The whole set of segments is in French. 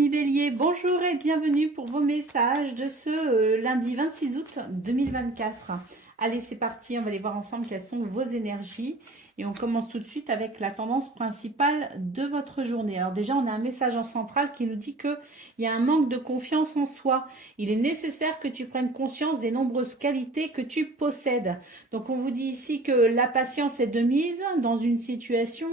amis Bélier, bonjour et bienvenue pour vos messages de ce lundi 26 août 2024. Allez, c'est parti, on va aller voir ensemble quelles sont vos énergies. Et on commence tout de suite avec la tendance principale de votre journée. Alors déjà, on a un message en centrale qui nous dit qu'il y a un manque de confiance en soi. Il est nécessaire que tu prennes conscience des nombreuses qualités que tu possèdes. Donc on vous dit ici que la patience est de mise dans une situation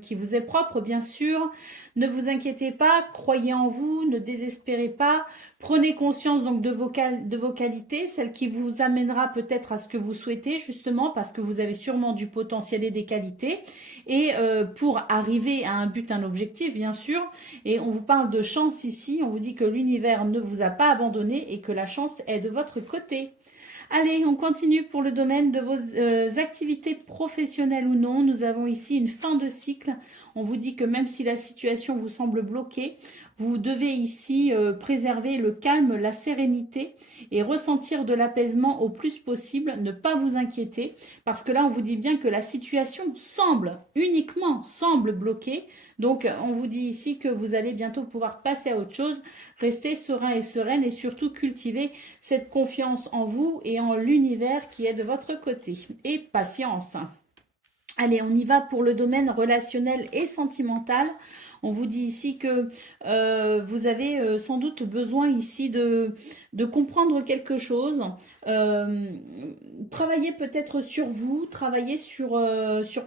qui vous est propre, bien sûr. Ne vous inquiétez pas, croyez en vous, ne désespérez pas. Prenez conscience donc de vos qualités, celle qui vous amènera peut-être à ce que vous souhaitez, justement, parce que vous avez sûrement du potentiel et des qualités. Et pour arriver à un but, un objectif, bien sûr. Et on vous parle de chance ici, on vous dit que l'univers ne vous a pas abandonné et que la chance est de votre côté. Allez, on continue pour le domaine de vos activités professionnelles ou non. Nous avons ici une fin de cycle. On vous dit que même si la situation vous semble bloquée, vous devez ici préserver le calme, la sérénité et ressentir de l'apaisement au plus possible. Ne pas vous inquiéter parce que là, on vous dit bien que la situation uniquement semble bloquée. Donc, on vous dit ici que vous allez bientôt pouvoir passer à autre chose. Restez serein et sereine et surtout cultiver cette confiance en vous et en l'univers qui est de votre côté. Et patience. Allez, on y va pour le domaine relationnel et sentimental. On vous dit ici que vous avez sans doute besoin ici de comprendre quelque chose. Euh, Travaillez peut-être sur vous, travaillez sur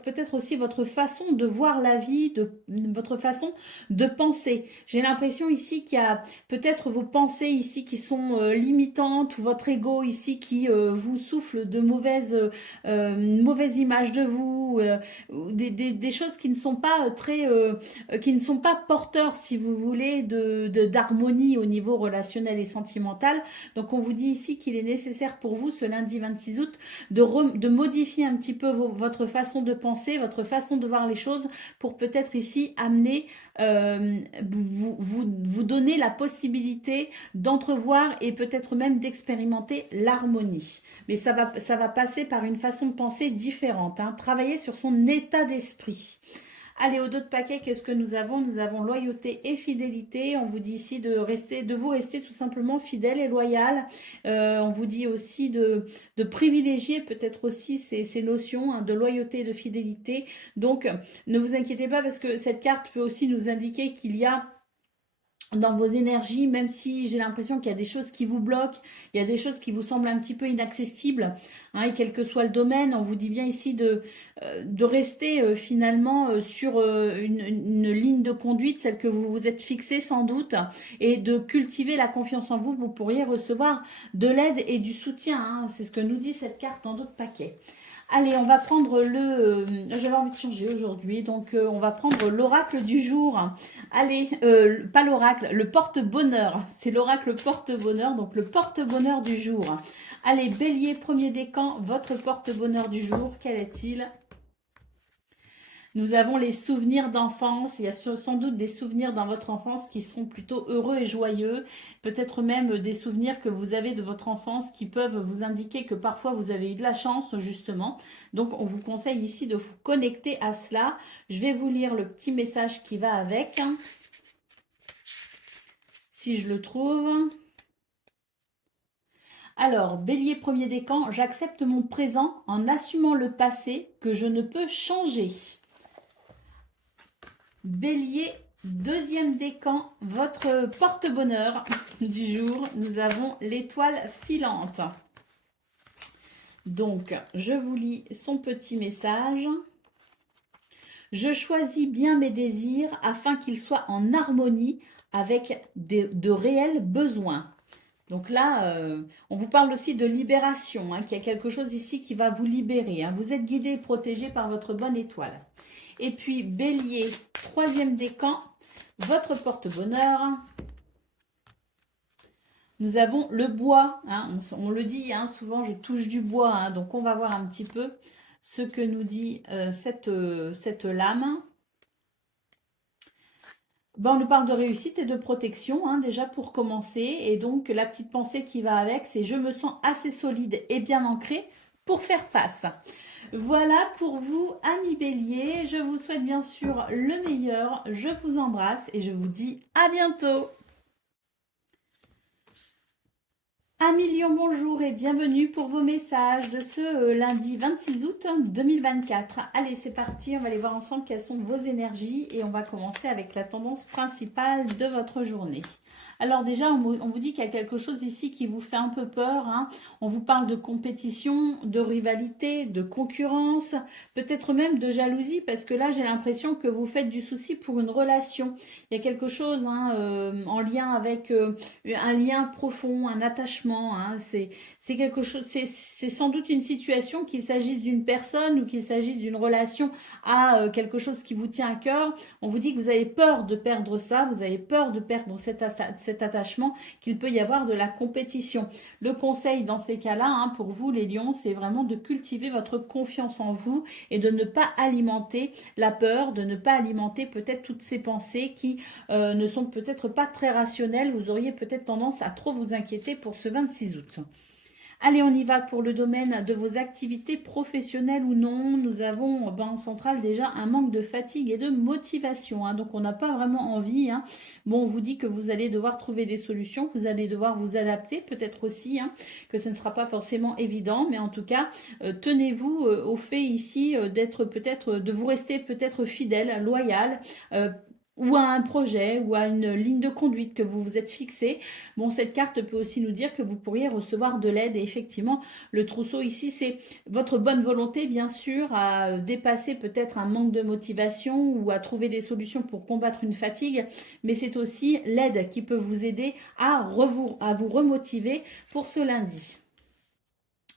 peut-être aussi votre façon de voir la vie, votre façon de penser. J'ai l'impression ici qu'il y a peut-être vos pensées ici qui sont limitantes ou votre ego ici qui vous souffle de mauvaises images de vous, des choses qui ne sont pas qui ne sont pas porteurs, si vous voulez, d'harmonie au niveau relationnel et sentimental. Donc on vous dit ici qu'il est nécessaire pour vous, ce lundi 26 août, de modifier un petit peu votre façon de penser, votre façon de voir les choses, pour peut-être ici amener, vous donner la possibilité d'entrevoir et peut-être même d'expérimenter l'harmonie. Mais ça va passer par une façon de penser différente, hein. Travailler sur son état d'esprit. Allez, au dos de paquet, qu'est-ce que nous avons? Nous avons loyauté et fidélité. On vous dit ici de vous rester tout simplement fidèle et loyal. On vous dit aussi de privilégier peut-être aussi ces notions, hein, de loyauté et de fidélité. Donc, ne vous inquiétez pas parce que cette carte peut aussi nous indiquer qu'il y a dans vos énergies, même si j'ai l'impression qu'il y a des choses qui vous bloquent, il y a des choses qui vous semblent un petit peu inaccessibles, hein, et quel que soit le domaine, on vous dit bien ici de rester finalement sur une ligne de conduite, celle que vous vous êtes fixée sans doute, et de cultiver la confiance en vous. Vous pourriez recevoir de l'aide et du soutien, hein, c'est ce que nous dit cette carte en d'autres paquets. Allez, on va prendre j'avais envie de changer aujourd'hui, donc on va prendre l'oracle du jour. Allez, pas l'oracle, le porte-bonheur. C'est l'oracle porte-bonheur, donc le porte-bonheur du jour. Allez, Bélier, premier décan, votre porte-bonheur du jour, quel est-il? Nous avons les souvenirs d'enfance. Il y a sans doute des souvenirs dans votre enfance qui seront plutôt heureux et joyeux. Peut-être même des souvenirs que vous avez de votre enfance qui peuvent vous indiquer que parfois vous avez eu de la chance, justement. Donc, on vous conseille ici de vous connecter à cela. Je vais vous lire le petit message qui va avec, si je le trouve. Alors, Bélier, premier décan, j'accepte mon présent en assumant le passé que je ne peux changer. Bélier, deuxième décan, votre porte-bonheur du jour, nous avons l'étoile filante. Donc, je vous lis son petit message. Je choisis bien mes désirs afin qu'ils soient en harmonie avec de réels besoins. Donc là, on vous parle aussi de libération, hein, qu'il y a quelque chose ici qui va vous libérer, hein. Vous êtes guidé et protégé par votre bonne étoile. Et puis, Bélier, troisième décan, votre porte-bonheur. Nous avons le bois, hein, on le dit, hein, souvent je touche du bois, hein, donc on va voir un petit peu ce que nous dit cette lame. Ben, on nous parle de réussite et de protection, hein, déjà pour commencer. Et donc, la petite pensée qui va avec, c'est « Je me sens assez solide et bien ancrée pour faire face ». Voilà pour vous, amis Bélier. Je vous souhaite bien sûr le meilleur. Je vous embrasse et je vous dis à bientôt. Amis Lion, bonjour et bienvenue pour vos messages de ce lundi 26 août 2024. Allez, c'est parti, on va aller voir ensemble quelles sont vos énergies et on va commencer avec la tendance principale de votre journée. Alors déjà, on vous dit qu'il y a quelque chose ici qui vous fait un peu peur, hein. On vous parle de compétition, de rivalité, de concurrence, peut-être même de jalousie, parce que là, j'ai l'impression que vous faites du souci pour une relation. Il y a quelque chose hein, en lien avec un lien profond, un attachement. Hein. C'est quelque chose, c'est sans doute une situation, qu'il s'agisse d'une personne ou qu'il s'agisse d'une relation à quelque chose qui vous tient à cœur. On vous dit que vous avez peur de perdre ça, vous avez peur de perdre cet attachement, qu'il peut y avoir de la compétition. Le conseil dans ces cas-là, hein, pour vous les lions, c'est vraiment de cultiver votre confiance en vous et de ne pas alimenter la peur, de ne pas alimenter peut-être toutes ces pensées qui ne sont peut-être pas très rationnelles. Vous auriez peut-être tendance à trop vous inquiéter pour ce 26 août. Allez, on y va pour le domaine de vos activités professionnelles ou non. Nous avons en centrale déjà un manque de fatigue et de motivation. Hein, donc, on n'a pas vraiment envie. Hein. Bon, on vous dit que vous allez devoir trouver des solutions. Vous allez devoir vous adapter. Peut-être aussi hein, que ce ne sera pas forcément évident. Mais en tout cas, tenez-vous au fait ici d'être peut-être, de vous rester peut-être fidèle, loyal, ou à un projet ou à une ligne de conduite que vous vous êtes fixé. Bon, cette carte peut aussi nous dire que vous pourriez recevoir de l'aide. Et effectivement, le trousseau ici, c'est votre bonne volonté, bien sûr, à dépasser peut-être un manque de motivation ou à trouver des solutions pour combattre une fatigue. Mais c'est aussi l'aide qui peut vous aider à vous remotiver pour ce lundi.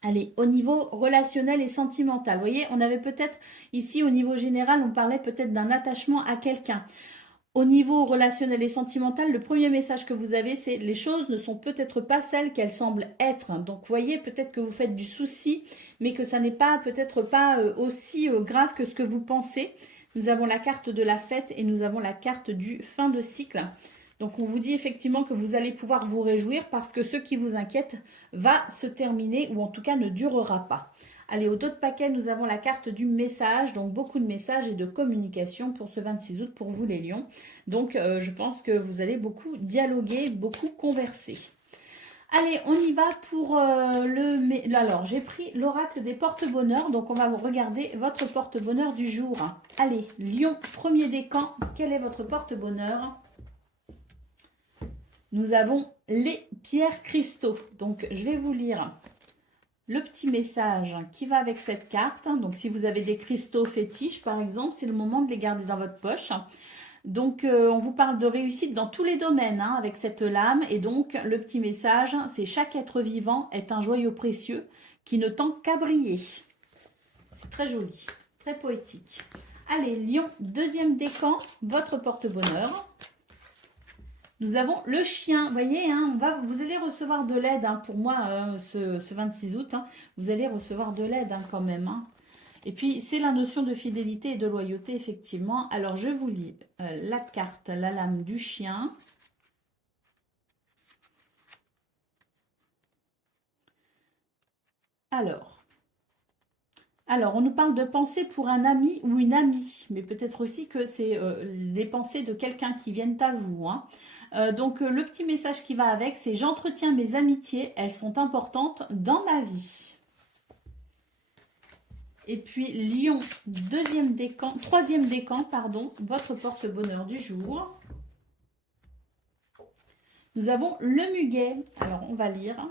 Allez, au niveau relationnel et sentimental, vous voyez, on avait peut-être ici, au niveau général, on parlait peut-être d'un attachement à quelqu'un. Au niveau relationnel et sentimental, le premier message que vous avez, c'est les choses ne sont peut-être pas celles qu'elles semblent être. Donc, voyez, peut-être que vous faites du souci, mais que ça n'est pas peut-être pas aussi grave que ce que vous pensez. Nous avons la carte de la fête et nous avons la carte du fin de cycle. Donc, on vous dit effectivement que vous allez pouvoir vous réjouir parce que ce qui vous inquiète va se terminer ou en tout cas ne durera pas. Allez, au dos de paquet, nous avons la carte du message, donc beaucoup de messages et de communication pour ce 26 août pour vous les lions. Donc, je pense que vous allez beaucoup dialoguer, beaucoup converser. Allez, on y va pour Alors, j'ai pris l'oracle des porte-bonheur, donc on va regarder votre porte-bonheur du jour. Allez, lion, premier décan, quel est votre porte-bonheur ? Nous avons les pierres cristaux. Donc, je vais vous lire le petit message qui va avec cette carte. Donc, si vous avez des cristaux fétiches, par exemple, c'est le moment de les garder dans votre poche. Donc, on vous parle de réussite dans tous les domaines hein, avec cette lame. Et donc, le petit message, c'est chaque être vivant est un joyau précieux qui ne tend qu'à briller. C'est très joli, très poétique. Allez, lion, deuxième décan, votre porte-bonheur. Nous avons le chien, vous voyez, hein, vous allez recevoir de l'aide hein, pour moi ce 26 août. Hein, vous allez recevoir de l'aide hein, quand même. Hein. Et puis, c'est la notion de fidélité et de loyauté, effectivement. Alors, je vous lis la carte, la lame du chien. Alors, on nous parle de pensée pour un ami ou une amie, mais peut-être aussi que c'est les pensées de quelqu'un qui viennent à vous. Hein. Donc, le petit message qui va avec, c'est « J'entretiens mes amitiés, elles sont importantes dans ma vie ». Et puis, lion, troisième décan, pardon, votre porte-bonheur du jour. Nous avons le muguet. Alors, on va lire.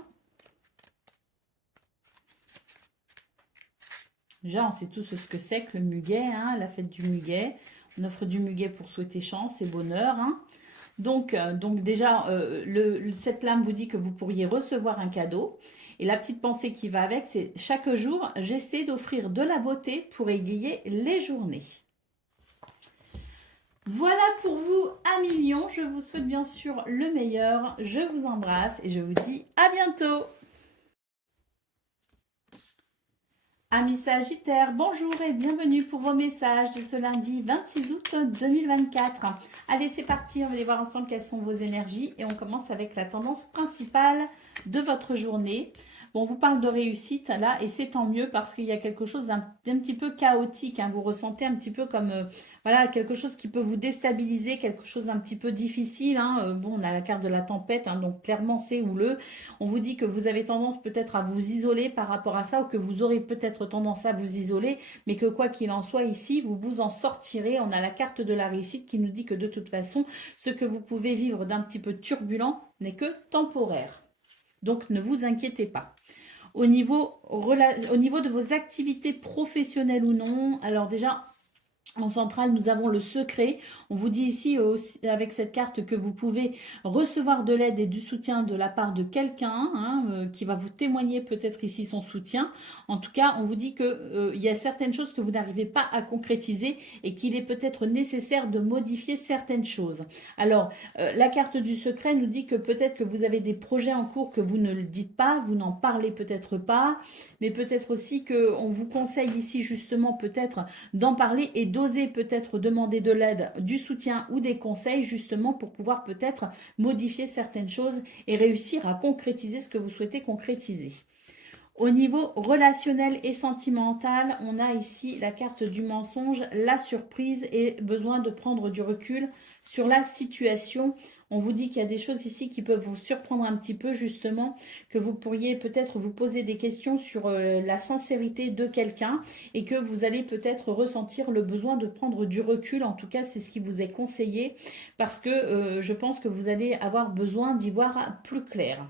Déjà, on sait tous ce que c'est que le muguet, hein, la fête du muguet. On offre du muguet pour souhaiter chance et bonheur. Hein. Donc déjà, cette lame vous dit que vous pourriez recevoir un cadeau. Et la petite pensée qui va avec, c'est chaque jour, j'essaie d'offrir de la beauté pour égayer les journées. Voilà pour vous, amis lions. Je vous souhaite bien sûr le meilleur. Je vous embrasse et je vous dis à bientôt. Amis Sagittaires, bonjour et bienvenue pour vos messages de ce lundi 26 août 2024. Allez, c'est parti, on va aller voir ensemble quelles sont vos énergies et on commence avec la tendance principale de votre journée. Bon, on vous parle de réussite là, et c'est tant mieux parce qu'il y a quelque chose d'un petit peu chaotique, hein. Vous ressentez un petit peu comme, voilà, quelque chose qui peut vous déstabiliser, quelque chose d'un petit peu difficile, hein. Bon, on a la carte de la tempête, hein, donc clairement c'est houleux. On vous dit que vous avez tendance peut-être à vous isoler par rapport à ça, ou que vous aurez peut-être tendance à vous isoler, mais que quoi qu'il en soit ici, vous vous en sortirez. On a la carte de la réussite qui nous dit que de toute façon, ce que vous pouvez vivre d'un petit peu turbulent n'est que temporaire. Donc ne vous inquiétez pas. Au niveau de vos activités professionnelles ou non, alors déjà, en centrale, nous avons le secret. On vous dit ici aussi, avec cette carte, que vous pouvez recevoir de l'aide et du soutien de la part de quelqu'un, hein, qui va vous témoigner peut-être ici son soutien. En tout cas, on vous dit qu'il y a certaines choses que vous n'arrivez pas à concrétiser et qu'il est peut-être nécessaire de modifier certaines choses. Alors, la carte du secret nous dit que peut-être que vous avez des projets en cours que vous ne le dites pas, vous n'en parlez peut-être pas, mais peut-être aussi qu'on vous conseille ici justement peut-être d'en parler et d'oser peut-être demander de l'aide, du soutien ou des conseils justement pour pouvoir peut-être modifier certaines choses et réussir à concrétiser ce que vous souhaitez concrétiser. Au niveau relationnel et sentimental, on a ici la carte du mensonge, la surprise et besoin de prendre du recul sur la situation. On vous dit qu'il y a des choses ici qui peuvent vous surprendre un petit peu justement, que vous pourriez peut-être vous poser des questions sur la sincérité de quelqu'un et que vous allez peut-être ressentir le besoin de prendre du recul. En tout cas, c'est ce qui vous est conseillé parce que je pense que vous allez avoir besoin d'y voir plus clair.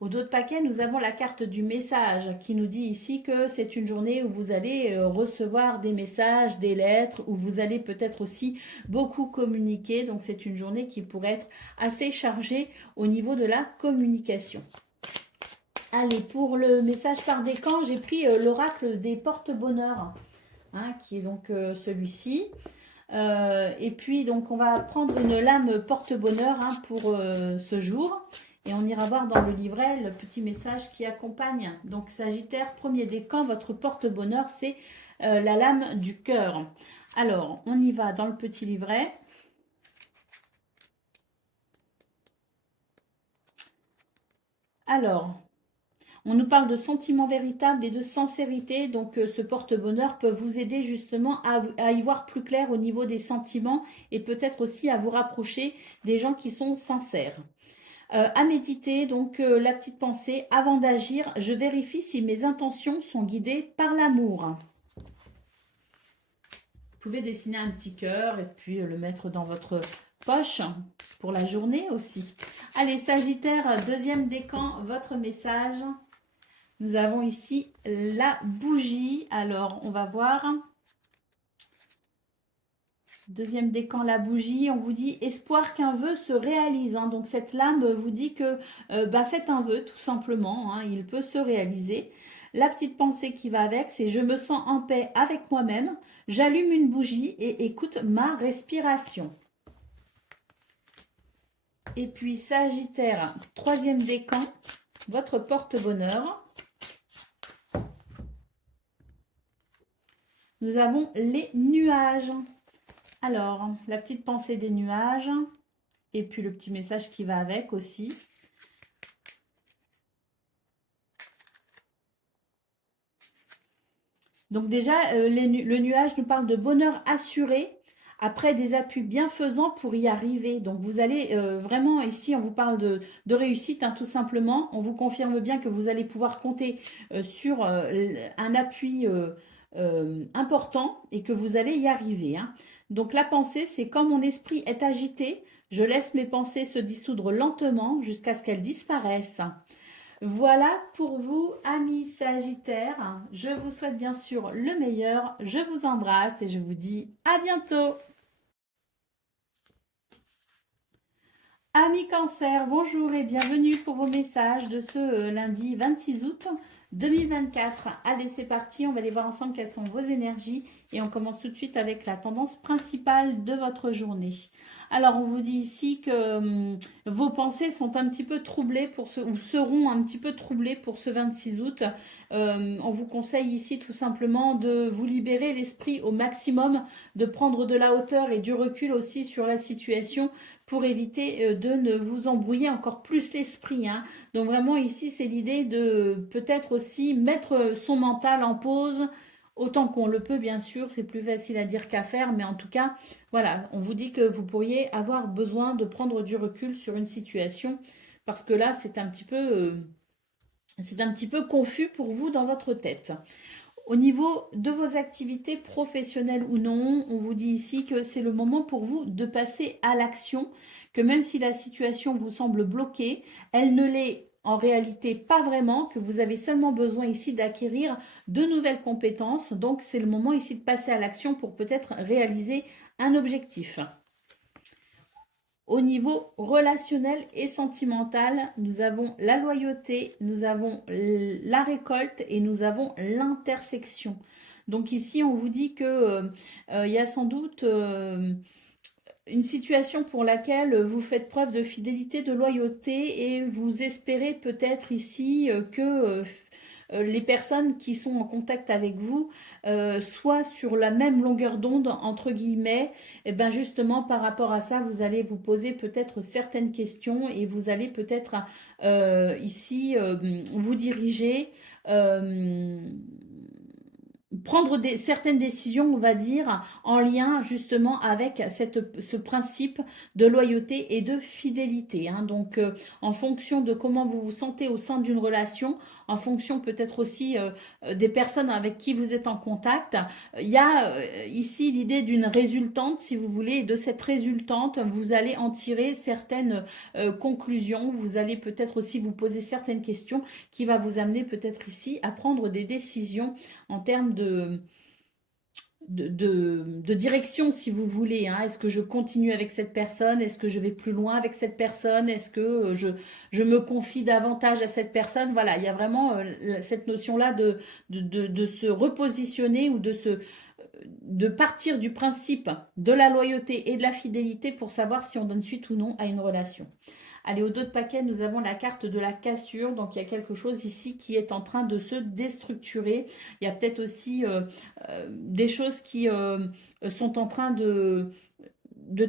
Au dos de paquet, nous avons la carte du message qui nous dit ici que c'est une journée où vous allez recevoir des messages, des lettres, où vous allez peut-être aussi beaucoup communiquer. Donc, c'est une journée qui pourrait être assez chargée au niveau de la communication. Allez, pour le message par décan, j'ai pris l'oracle des porte-bonheur, hein, qui est donc celui-ci. Et puis, donc, on va prendre une lame porte-bonheur, hein, pour ce jour. Et on ira voir dans le livret le petit message qui accompagne. Donc, Sagittaire, premier décan, votre porte-bonheur, c'est la lame du cœur. Alors, on y va dans le petit livret. Alors, on nous parle de sentiments véritables et de sincérité. Donc, ce porte-bonheur peut vous aider justement à y voir plus clair au niveau des sentiments et peut-être aussi à vous rapprocher des gens qui sont sincères. À méditer, donc la petite pensée, avant d'agir, je vérifie si mes intentions sont guidées par l'amour. Vous pouvez dessiner un petit cœur et puis le mettre dans votre poche pour la journée aussi. Allez, Sagittaire, deuxième décan, votre message. Nous avons ici la bougie. Alors, on va voir. Deuxième décan, la bougie, on vous dit espoir qu'un vœu se réalise, hein. Donc cette lame vous dit que faites un vœu tout simplement, hein, il peut se réaliser. La petite pensée qui va avec, c'est je me sens en paix avec moi-même, j'allume une bougie et écoute ma respiration. Et puis Sagittaire, troisième décan, votre porte-bonheur. Nous avons les nuages. Alors, la petite pensée des nuages et puis le petit message qui va avec aussi. Donc déjà, le nuage nous parle de bonheur assuré après des appuis bienfaisants pour y arriver. Donc vous allez vraiment, ici on vous parle de réussite, hein, tout simplement. On vous confirme bien que vous allez pouvoir compter sur un appui important et que vous allez y arriver, hein. Donc la pensée, c'est quand mon esprit est agité, je laisse mes pensées se dissoudre lentement jusqu'à ce qu'elles disparaissent. Voilà pour vous, amis Sagittaires. Je vous souhaite bien sûr le meilleur. Je vous embrasse et je vous dis à bientôt. Amis Cancer, bonjour et bienvenue pour vos messages de ce lundi 26 août 2024. Allez, c'est parti, on va aller voir ensemble quelles sont vos énergies Et on commence tout de suite avec la tendance principale de votre journée. Alors, on vous dit ici que vos pensées sont un petit peu troublées ou seront un petit peu troublées pour ce 26 août. On vous conseille ici tout simplement de vous libérer l'esprit au maximum, de prendre de la hauteur et du recul aussi sur la situation pour éviter de ne vous embrouiller encore plus l'esprit, hein. Donc vraiment ici, c'est l'idée de peut-être aussi mettre son mental en pause, autant qu'on le peut, bien sûr. C'est plus facile à dire qu'à faire, mais en tout cas, voilà, on vous dit que vous pourriez avoir besoin de prendre du recul sur une situation, parce que là, c'est un petit peu confus pour vous dans votre tête. Au niveau de vos activités professionnelles ou non, on vous dit ici que c'est le moment pour vous de passer à l'action, que même si la situation vous semble bloquée, elle ne l'est en réalité pas vraiment, que vous avez seulement besoin ici d'acquérir de nouvelles compétences. Donc c'est le moment ici de passer à l'action pour peut-être réaliser un objectif. Au niveau relationnel et sentimental, nous avons la loyauté, nous avons la récolte et nous avons l'intersection. Donc ici, on vous dit que il y a sans doute une situation pour laquelle vous faites preuve de fidélité, de loyauté et vous espérez peut-être ici que les personnes qui sont en contact avec vous soient sur la même longueur d'onde, entre guillemets. Et bien justement, par rapport à ça, vous allez vous poser peut-être certaines questions et vous allez peut-être ici vous diriger. Prendre certaines décisions, on va dire, en lien justement avec ce principe de loyauté et de fidélité, hein. Donc, en fonction de comment vous vous sentez au sein d'une relation, en fonction peut-être aussi des personnes avec qui vous êtes en contact, il y a ici l'idée d'une résultante, si vous voulez, et de cette résultante, vous allez en tirer certaines conclusions, vous allez peut-être aussi vous poser certaines questions qui va vous amener peut-être ici à prendre des décisions en termes de direction, si vous voulez, hein. Est-ce que je continue avec cette personne? Est-ce que je vais plus loin avec cette personne? Est-ce que je me confie davantage à cette personne? Voilà, il y a vraiment cette notion-là de se repositionner ou de partir du principe de la loyauté et de la fidélité pour savoir si on donne suite ou non à une relation. Allez, au dos de paquet, nous avons la carte de la cassure. Donc, il y a quelque chose ici qui est en train de se déstructurer. Il y a peut-être aussi des choses qui sont en train de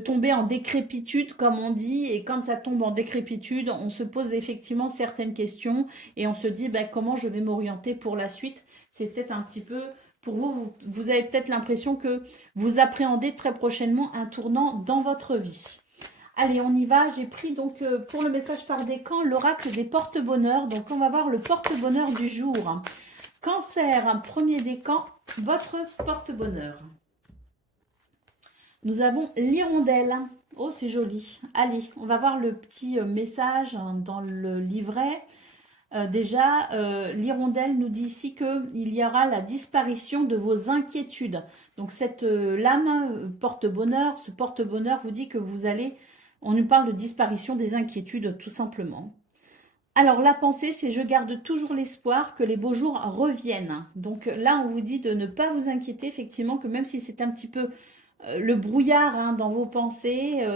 tomber en décrépitude, comme on dit. Et quand ça tombe en décrépitude, on se pose effectivement certaines questions et on se dit comment je vais m'orienter pour la suite. C'est peut-être un petit peu... Pour vous, vous avez peut-être l'impression que vous appréhendez très prochainement un tournant dans votre vie. Allez, on y va. J'ai pris donc pour le message par décan l'oracle des porte-bonheur. Donc, on va voir le porte-bonheur du jour. Cancer, premier décan, votre porte-bonheur. Nous avons l'hirondelle. Oh, c'est joli. Allez, on va voir le petit message dans le livret. Déjà, l'hirondelle nous dit ici qu'il y aura la disparition de vos inquiétudes. Donc, cette lame porte-bonheur, ce porte-bonheur vous dit que vous allez... On nous parle de disparition des inquiétudes, tout simplement. Alors, la pensée, c'est je garde toujours l'espoir que les beaux jours reviennent. Donc là, on vous dit de ne pas vous inquiéter, effectivement, que même si c'est un petit peu le brouillard hein, dans vos pensées,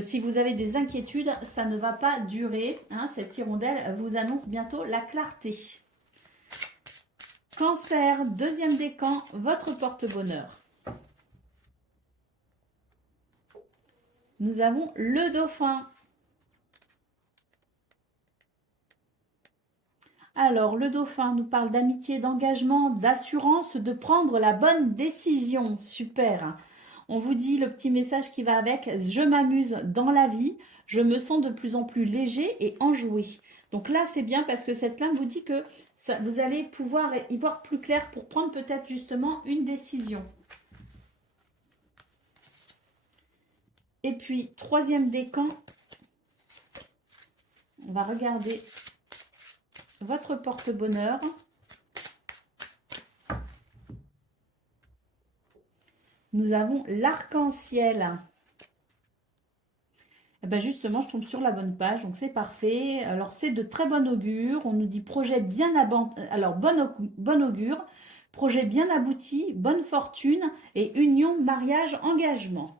si vous avez des inquiétudes, ça ne va pas durer, hein. Cette hirondelle vous annonce bientôt la clarté. Cancer, deuxième décan, votre porte-bonheur. Nous avons le dauphin. Alors, le dauphin nous parle d'amitié, d'engagement, d'assurance, de prendre la bonne décision. Super. On vous dit le petit message qui va avec. Je m'amuse dans la vie. Je me sens de plus en plus léger et enjoué. Donc là, c'est bien parce que cette lame vous dit que vous allez pouvoir y voir plus clair pour prendre peut-être justement une décision. Et puis, troisième décan. On va regarder votre porte-bonheur. Nous avons l'arc-en-ciel. Et bien justement, je tombe sur la bonne page, donc c'est parfait. Alors, c'est de très bon augure. On nous dit projet bien abandonné. Alors, bon augure. projet bien abouti, bonne fortune et union, mariage, engagement.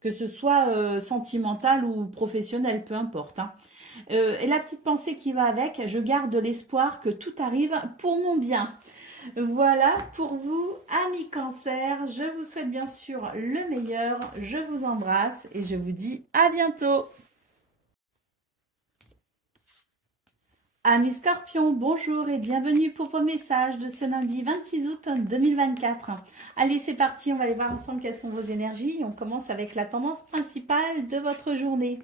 Que ce soit sentimental ou professionnel, peu importe. Hein. Et la petite pensée qui va avec, je garde l'espoir que tout arrive pour mon bien. Voilà pour vous, amis Cancer. Je vous souhaite bien sûr le meilleur. Je vous embrasse et je vous dis à bientôt. Amis Scorpions, bonjour et bienvenue pour vos messages de ce lundi 26 août 2024. Allez, c'est parti, on va aller voir ensemble quelles sont vos énergies. On commence avec la tendance principale de votre journée.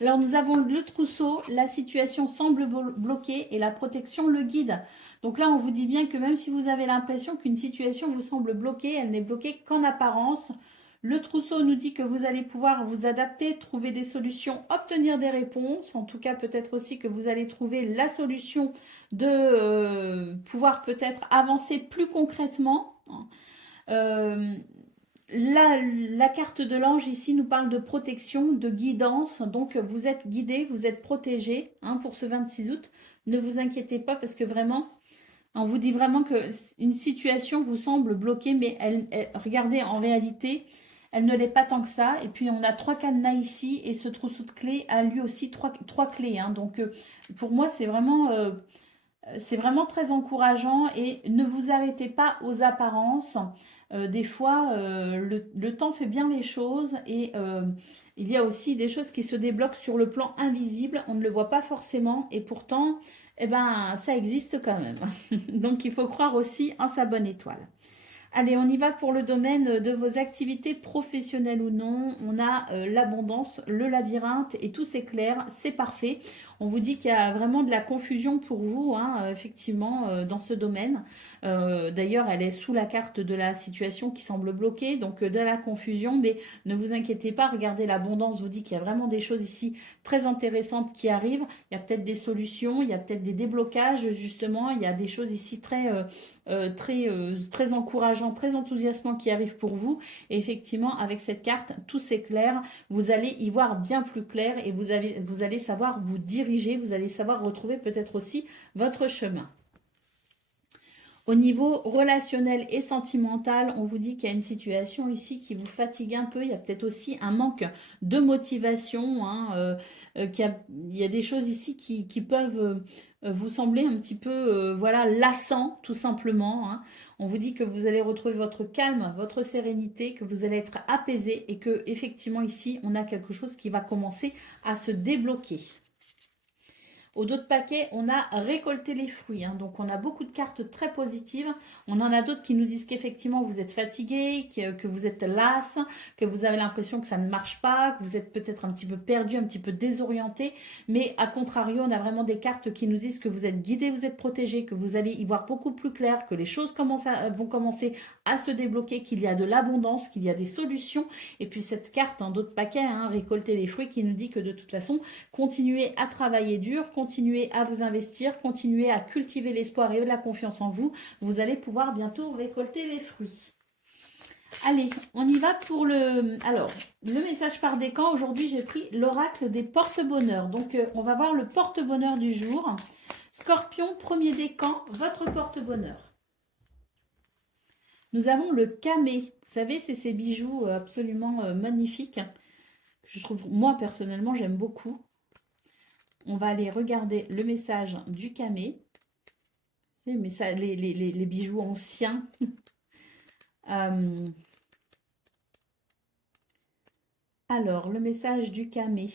Alors, nous avons le trousseau, la situation semble bloquée et la protection le guide. Donc là, on vous dit bien que même si vous avez l'impression qu'une situation vous semble bloquée, elle n'est bloquée qu'en apparence. Le trousseau nous dit que vous allez pouvoir vous adapter, trouver des solutions, obtenir des réponses. En tout cas, peut-être aussi que vous allez trouver la solution de pouvoir peut-être avancer plus concrètement. La carte de l'ange ici nous parle de protection, de guidance. Donc, vous êtes guidé, vous êtes protégé hein, pour ce 26 août. Ne vous inquiétez pas parce que vraiment, on vous dit vraiment qu'une situation vous semble bloquée, mais regardez, en réalité, elle ne l'est pas tant que ça. Et puis, on a 3 cadenas ici et ce trousseau de clés a lui aussi trois clés. Hein. Donc, pour moi, c'est vraiment très encourageant et ne vous arrêtez pas aux apparences. Des fois, le temps fait bien les choses et il y a aussi des choses qui se débloquent sur le plan invisible. On ne le voit pas forcément et pourtant, eh ben, ça existe quand même. Donc, il faut croire aussi en sa bonne étoile. Allez, on y va pour le domaine de vos activités professionnelles ou non. On a l'abondance, le labyrinthe et tout s'éclaire, c'est parfait. On vous dit qu'il y a vraiment de la confusion pour vous, hein, effectivement, dans ce domaine. D'ailleurs, elle est sous la carte de la situation qui semble bloquée, donc de la confusion. Mais ne vous inquiétez pas, regardez, l'abondance vous dit qu'il y a vraiment des choses ici très intéressantes qui arrivent. Il y a peut-être des solutions, il y a peut-être des déblocages, justement. Il y a des choses ici très encourageant, très enthousiasmant qui arrive pour vous. Et effectivement, avec cette carte, tout s'éclaire. Vous allez y voir bien plus clair et vous allez savoir vous diriger, vous allez savoir retrouver peut-être aussi votre chemin. Au niveau relationnel et sentimental, on vous dit qu'il y a une situation ici qui vous fatigue un peu. Il y a peut-être aussi un manque de motivation. Hein, il y a des choses ici qui peuvent vous sembler un petit peu voilà, lassant, tout simplement. Hein. On vous dit que vous allez retrouver votre calme, votre sérénité, que vous allez être apaisé et que effectivement ici, on a quelque chose qui va commencer à se débloquer. Au dos de paquet, on a récolté les fruits. Hein. Donc, on a beaucoup de cartes très positives. On en a d'autres qui nous disent qu'effectivement, vous êtes fatigué, que vous êtes las, que vous avez l'impression que ça ne marche pas, que vous êtes peut-être un petit peu perdu, un petit peu désorienté. Mais à contrario, on a vraiment des cartes qui nous disent que vous êtes guidé, vous êtes protégé, que vous allez y voir beaucoup plus clair, que les choses vont commencer à se débloquer, qu'il y a de l'abondance, qu'il y a des solutions. Et puis, cette carte en dos de paquet, hein, récolter les fruits, qui nous dit que de toute façon, continuez à travailler dur, continuez à vous investir, continuez à cultiver l'espoir et la confiance en vous. Vous allez pouvoir bientôt récolter les fruits. Allez, on y va pour le message par décan. Aujourd'hui, j'ai pris l'oracle des porte-bonheur. Donc, on va voir le porte-bonheur du jour. Scorpion, premier décan, votre porte-bonheur. Nous avons le camé. Vous savez, c'est ces bijoux absolument magnifiques. Je trouve, moi, personnellement, j'aime beaucoup. On va aller regarder le message du camé. C'est les bijoux anciens. Alors, le message du camé.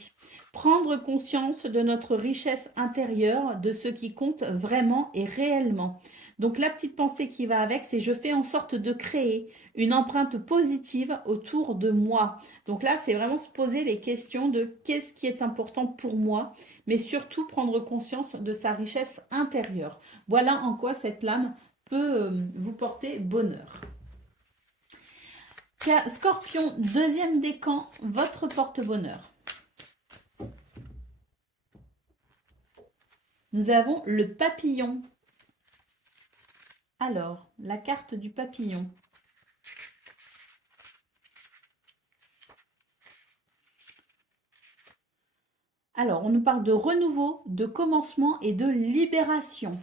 Prendre conscience de notre richesse intérieure, de ce qui compte vraiment et réellement. Donc, la petite pensée qui va avec, c'est je fais en sorte de créer une empreinte positive autour de moi. Donc là, c'est vraiment se poser les questions de qu'est-ce qui est important pour moi, mais surtout prendre conscience de sa richesse intérieure. Voilà en quoi cette lame peut vous porter bonheur. Scorpion, deuxième décan, votre porte-bonheur. Nous avons le papillon. Alors, la carte du papillon. Alors, on nous parle de renouveau, de commencement et de libération.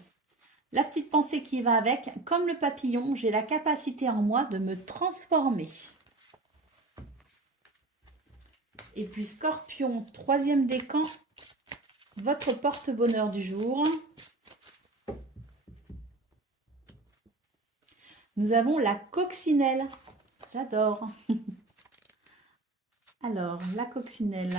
La petite pensée qui va avec, comme le papillon, j'ai la capacité en moi de me transformer. Et puis Scorpion, troisième décan, votre porte-bonheur du jour. Nous avons la coccinelle. J'adore. Alors, la coccinelle.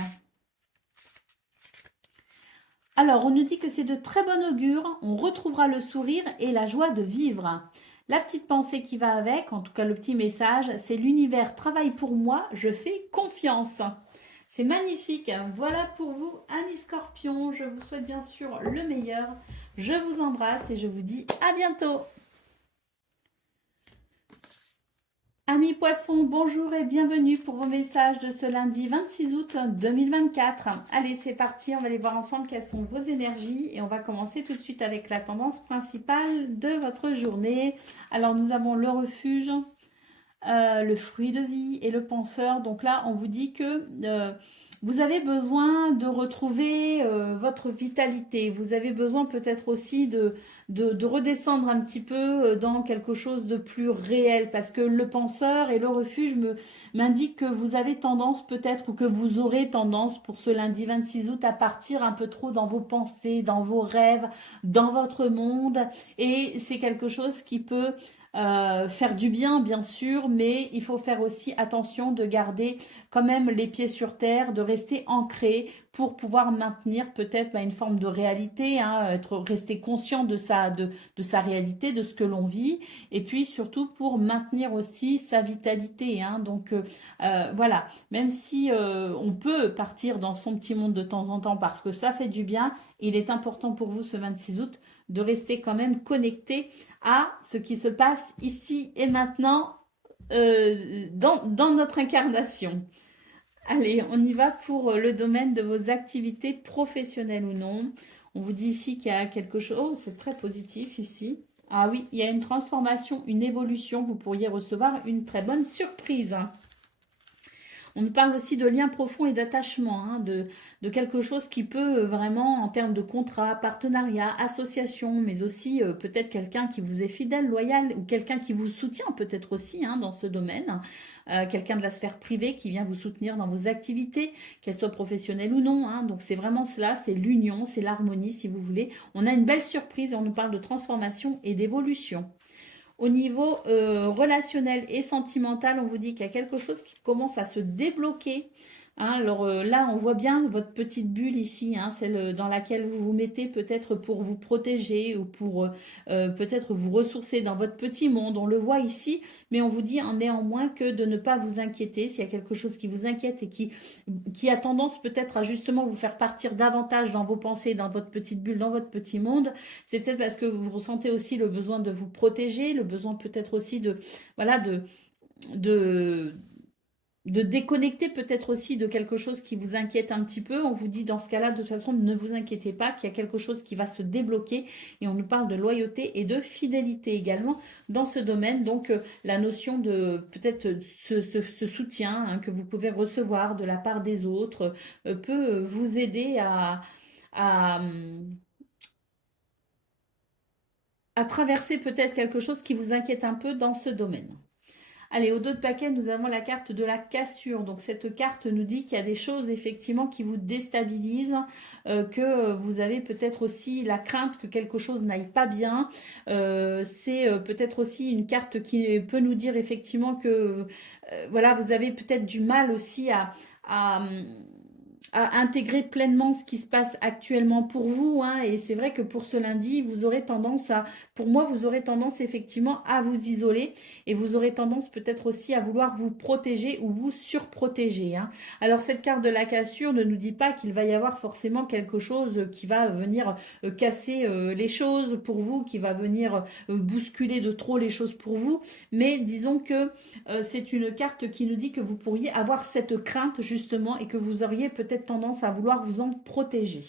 Alors, on nous dit que c'est de très bon augure. On retrouvera le sourire et la joie de vivre. La petite pensée qui va avec, en tout cas le petit message, c'est l'univers travaille pour moi, je fais confiance. C'est magnifique. Voilà pour vous, amis Scorpions. Je vous souhaite bien sûr le meilleur. Je vous embrasse et je vous dis à bientôt. Amis Poissons, bonjour et bienvenue pour vos messages de ce lundi 26 août 2024. Allez, c'est parti, on va aller voir ensemble quelles sont vos énergies et on va commencer tout de suite avec la tendance principale de votre journée. Alors, nous avons le refuge, le fruit de vie et le penseur. Donc là, on vous dit que vous avez besoin de retrouver votre vitalité. Vous avez besoin peut-être aussi de redescendre un petit peu dans quelque chose de plus réel, parce que le penseur et le refuge m'indiquent que vous avez tendance peut-être, ou que vous aurez tendance pour ce lundi 26 août à partir un peu trop dans vos pensées, dans vos rêves, dans votre monde, et c'est quelque chose qui peut faire du bien sûr, mais il faut faire aussi attention de garder quand même les pieds sur terre, de rester ancré pour pouvoir maintenir peut-être une forme de réalité, hein, rester conscient de sa réalité, de ce que l'on vit, et puis surtout pour maintenir aussi sa vitalité. Hein. Donc voilà, même si on peut partir dans son petit monde de temps en temps parce que ça fait du bien, il est important pour vous ce 26 août de rester quand même connecté à ce qui se passe ici et maintenant dans notre incarnation. Allez, on y va pour le domaine de vos activités professionnelles ou non. On vous dit ici qu'il y a quelque chose. Oh, c'est très positif ici. Ah oui, il y a une transformation, une évolution. Vous pourriez recevoir une très bonne surprise. On nous parle aussi de liens profonds et d'attachement, hein, de quelque chose qui peut vraiment, en termes de contrat, partenariat, association, mais aussi peut-être quelqu'un qui vous est fidèle, loyal, ou quelqu'un qui vous soutient peut-être aussi dans ce domaine. Quelqu'un de la sphère privée qui vient vous soutenir dans vos activités, qu'elles soient professionnelles ou non. Hein. Donc c'est vraiment cela, c'est l'union, c'est l'harmonie si vous voulez. On a une belle surprise et on nous parle de transformation et d'évolution. Au niveau relationnel et sentimental, on vous dit qu'il y a quelque chose qui commence à se débloquer. Hein, alors là, on voit bien votre petite bulle ici, hein, celle dans laquelle vous vous mettez peut-être pour vous protéger ou pour peut-être vous ressourcer dans votre petit monde. On le voit ici, mais on vous dit néanmoins que de ne pas vous inquiéter s'il y a quelque chose qui vous inquiète et qui a tendance peut-être à justement vous faire partir davantage dans vos pensées, dans votre petite bulle, dans votre petit monde. C'est peut-être parce que vous ressentez aussi le besoin de vous protéger, le besoin peut-être aussi voilà, de déconnecter peut-être aussi de quelque chose qui vous inquiète un petit peu. On vous dit dans ce cas-là, de toute façon, ne vous inquiétez pas, qu'il y a quelque chose qui va se débloquer et on nous parle de loyauté et de fidélité également dans ce domaine. Donc, la notion de peut-être ce soutien que vous pouvez recevoir de la part des autres peut vous aider à traverser peut-être quelque chose qui vous inquiète un peu dans ce domaine. Allez, au dos de paquet, nous avons la carte de la cassure. Donc, cette carte nous dit qu'il y a des choses, effectivement, qui vous déstabilisent, que vous avez peut-être aussi la crainte que quelque chose n'aille pas bien. C'est peut-être aussi une carte qui peut nous dire, effectivement, que voilà, vous avez peut-être du mal aussi à intégrer pleinement ce qui se passe actuellement pour vous. Hein, et c'est vrai que pour ce lundi, vous aurez tendance pour moi, vous aurez tendance effectivement à vous isoler et vous aurez tendance peut-être aussi à vouloir vous protéger ou vous surprotéger. Hein. Alors cette carte de la cassure ne nous dit pas qu'il va y avoir forcément quelque chose qui va venir casser les choses pour vous, qui va venir bousculer de trop les choses pour vous, mais disons que c'est une carte qui nous dit que vous pourriez avoir cette crainte justement et que vous auriez peut-être tendance à vouloir vous en protéger.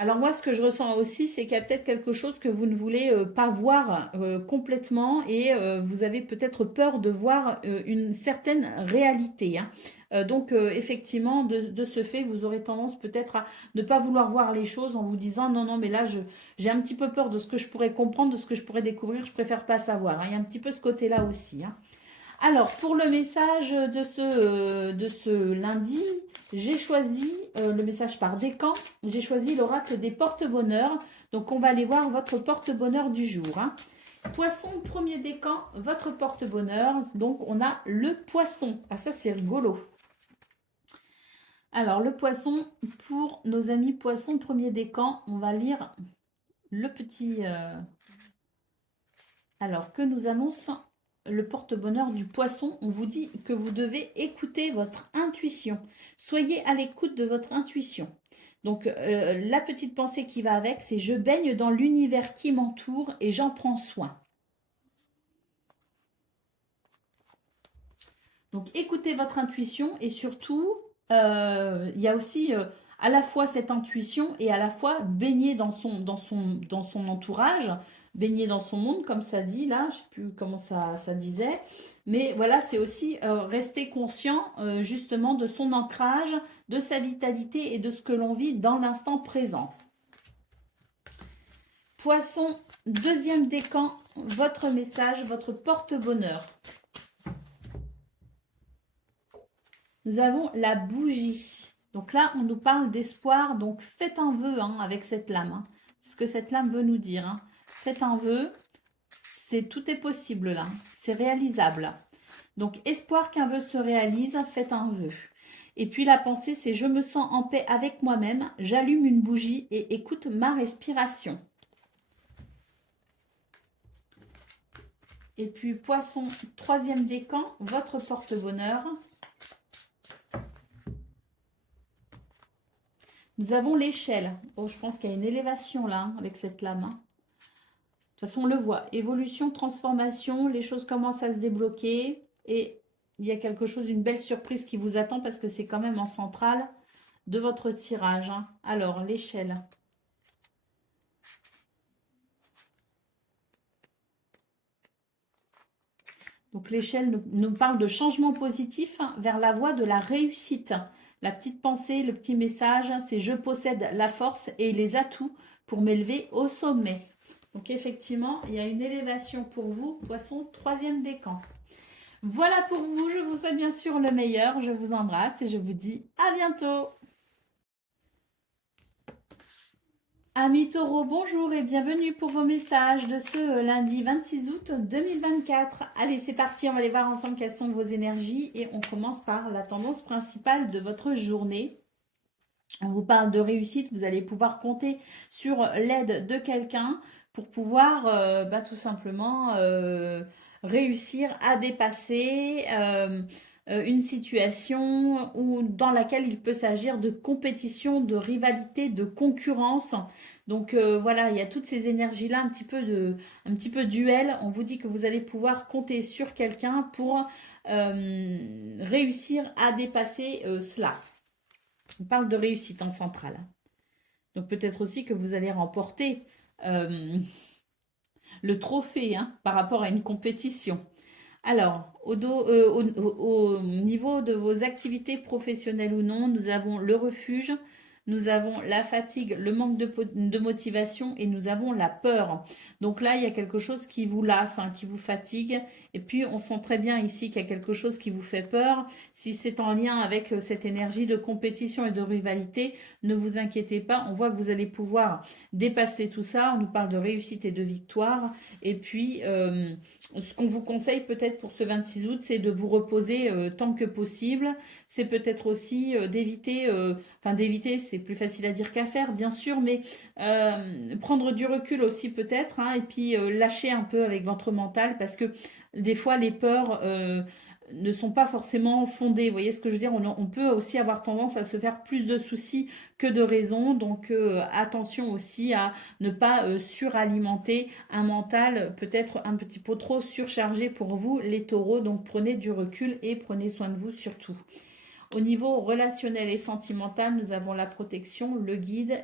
Alors moi, ce que je ressens aussi, c'est qu'il y a peut-être quelque chose que vous ne voulez pas voir complètement et vous avez peut-être peur de voir une certaine réalité, hein. Donc effectivement, de ce fait, vous aurez tendance peut-être à ne pas vouloir voir les choses en vous disant non, non, mais là, j'ai un petit peu peur de ce que je pourrais comprendre, de ce que je pourrais découvrir, je préfère pas savoir, hein. Il y a un petit peu ce côté-là aussi, hein. Alors, pour le message de ce lundi, j'ai choisi le message par décan. J'ai choisi l'oracle des porte-bonheur. Donc, on va aller voir votre porte-bonheur du jour, hein. Poisson, premier décan, votre porte-bonheur. Donc, on a le poisson. Ah, ça, c'est rigolo. Alors, le poisson, pour nos amis poissons, premier décan, on va lire le petit... Alors, que nous annonce le porte-bonheur du poisson? On vous dit que vous devez écouter votre intuition. Soyez à l'écoute de votre intuition. Donc, la petite pensée qui va avec, c'est « Je baigne dans l'univers qui m'entoure et j'en prends soin ». Donc, écoutez votre intuition et surtout, il y a aussi à la fois cette intuition et à la fois baigner dans son entourage, baigner dans son monde, comme ça dit là, je ne sais plus comment ça disait. Mais voilà, c'est aussi rester conscient justement de son ancrage, de sa vitalité et de ce que l'on vit dans l'instant présent. Poisson, deuxième décan, votre message, votre porte-bonheur. Nous avons la bougie. Donc là, on nous parle d'espoir. Donc faites un vœu hein, avec cette lame. Hein. C'est ce que cette lame veut nous dire. Hein. Faites un vœu. Tout est possible là. C'est réalisable. Donc espoir qu'un vœu se réalise, faites un vœu. Et puis la pensée, c'est je me sens en paix avec moi-même. J'allume une bougie et écoute ma respiration. Et puis poisson, troisième décan, votre porte-bonheur. Nous avons l'échelle. Oh, je pense qu'il y a une élévation là, hein, avec cette lame. Hein. De toute façon, on le voit. Évolution, transformation, les choses commencent à se débloquer. Et il y a quelque chose, une belle surprise qui vous attend parce que c'est quand même en centrale de votre tirage. Hein. Alors, l'échelle. Donc, l'échelle nous parle de changement positif vers la voie de la réussite. La petite pensée, le petit message, c'est « Je possède la force et les atouts pour m'élever au sommet ». Donc, effectivement, il y a une élévation pour vous, poisson, troisième décan. Voilà pour vous. Je vous souhaite bien sûr le meilleur. Je vous embrasse et je vous dis à bientôt. Amis taureaux, bonjour et bienvenue pour vos messages de ce lundi 26 août 2024. Allez, c'est parti, on va aller voir ensemble quelles sont vos énergies et on commence par la tendance principale de votre journée. On vous parle de réussite, vous allez pouvoir compter sur l'aide de quelqu'un pour pouvoir tout simplement réussir à dépasser une situation dans laquelle il peut s'agir de compétition, de rivalité, de concurrence. Donc voilà, il y a toutes ces énergies-là, un petit peu duel. On vous dit que vous allez pouvoir compter sur quelqu'un pour réussir à dépasser cela. On parle de réussite en centrale. Donc peut-être aussi que vous allez remporter le trophée hein, par rapport à une compétition. Alors, au niveau de vos activités professionnelles ou non, nous avons le refuge, nous avons la fatigue, le manque de motivation et nous avons la peur. Donc là, il y a quelque chose qui vous lasse, hein, qui vous fatigue. Et puis, on sent très bien ici qu'il y a quelque chose qui vous fait peur. Si c'est en lien avec cette énergie de compétition et de rivalité, ne vous inquiétez pas. On voit que vous allez pouvoir dépasser tout ça. On nous parle de réussite et de victoire. Et puis, ce qu'on vous conseille peut-être pour ce 26 août, c'est de vous reposer tant que possible. C'est peut-être aussi d'éviter, c'est plus facile à dire qu'à faire, bien sûr, mais prendre du recul aussi peut-être, hein, et puis lâcher un peu avec votre mental, parce que des fois, les peurs ne sont pas forcément fondées. Vous voyez ce que je veux dire? On peut aussi avoir tendance à se faire plus de soucis que de raisons. Donc, attention aussi à ne pas suralimenter un mental peut-être un petit peu trop surchargé pour vous, les taureaux. Donc, prenez du recul et prenez soin de vous surtout. Au niveau relationnel et sentimental, nous avons la protection, le guide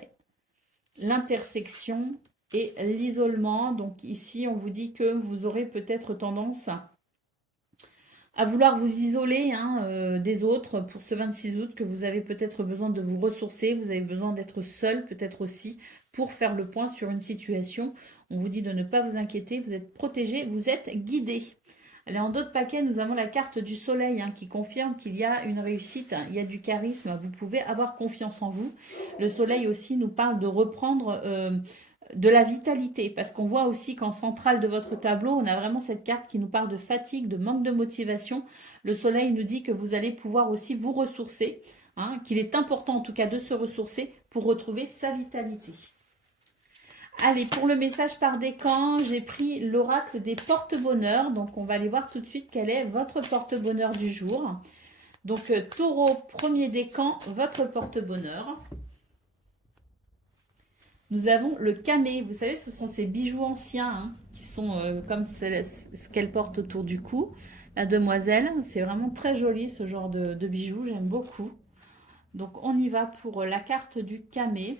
l'intersection et l'isolement. Donc ici, on vous dit que vous aurez peut-être tendance à vouloir vous isoler des autres pour ce 26 août, que vous avez peut-être besoin de vous ressourcer, vous avez besoin d'être seul peut-être aussi pour faire le point sur une situation. On vous dit de ne pas vous inquiéter, vous êtes protégé, vous êtes guidé. Allez, en d'autres paquets, nous avons la carte du soleil qui confirme qu'il y a une réussite, il y a du charisme, vous pouvez avoir confiance en vous. Le soleil aussi nous parle de reprendre de la vitalité, parce qu'on voit aussi qu'en centrale de votre tableau, on a vraiment cette carte qui nous parle de fatigue, de manque de motivation. Le soleil nous dit que vous allez pouvoir aussi vous ressourcer, qu'il est important en tout cas de se ressourcer pour retrouver sa vitalité. Allez, pour le message par décan, j'ai pris l'oracle des porte-bonheur. Donc, on va aller voir tout de suite quel est votre porte-bonheur du jour. Donc, taureau, premier décan, votre porte-bonheur. Nous avons le camé. Vous savez, ce sont ces bijoux anciens qui sont comme ce qu'elle porte autour du cou. La demoiselle, c'est vraiment très joli ce genre de bijoux. J'aime beaucoup. Donc, on y va pour la carte du camé,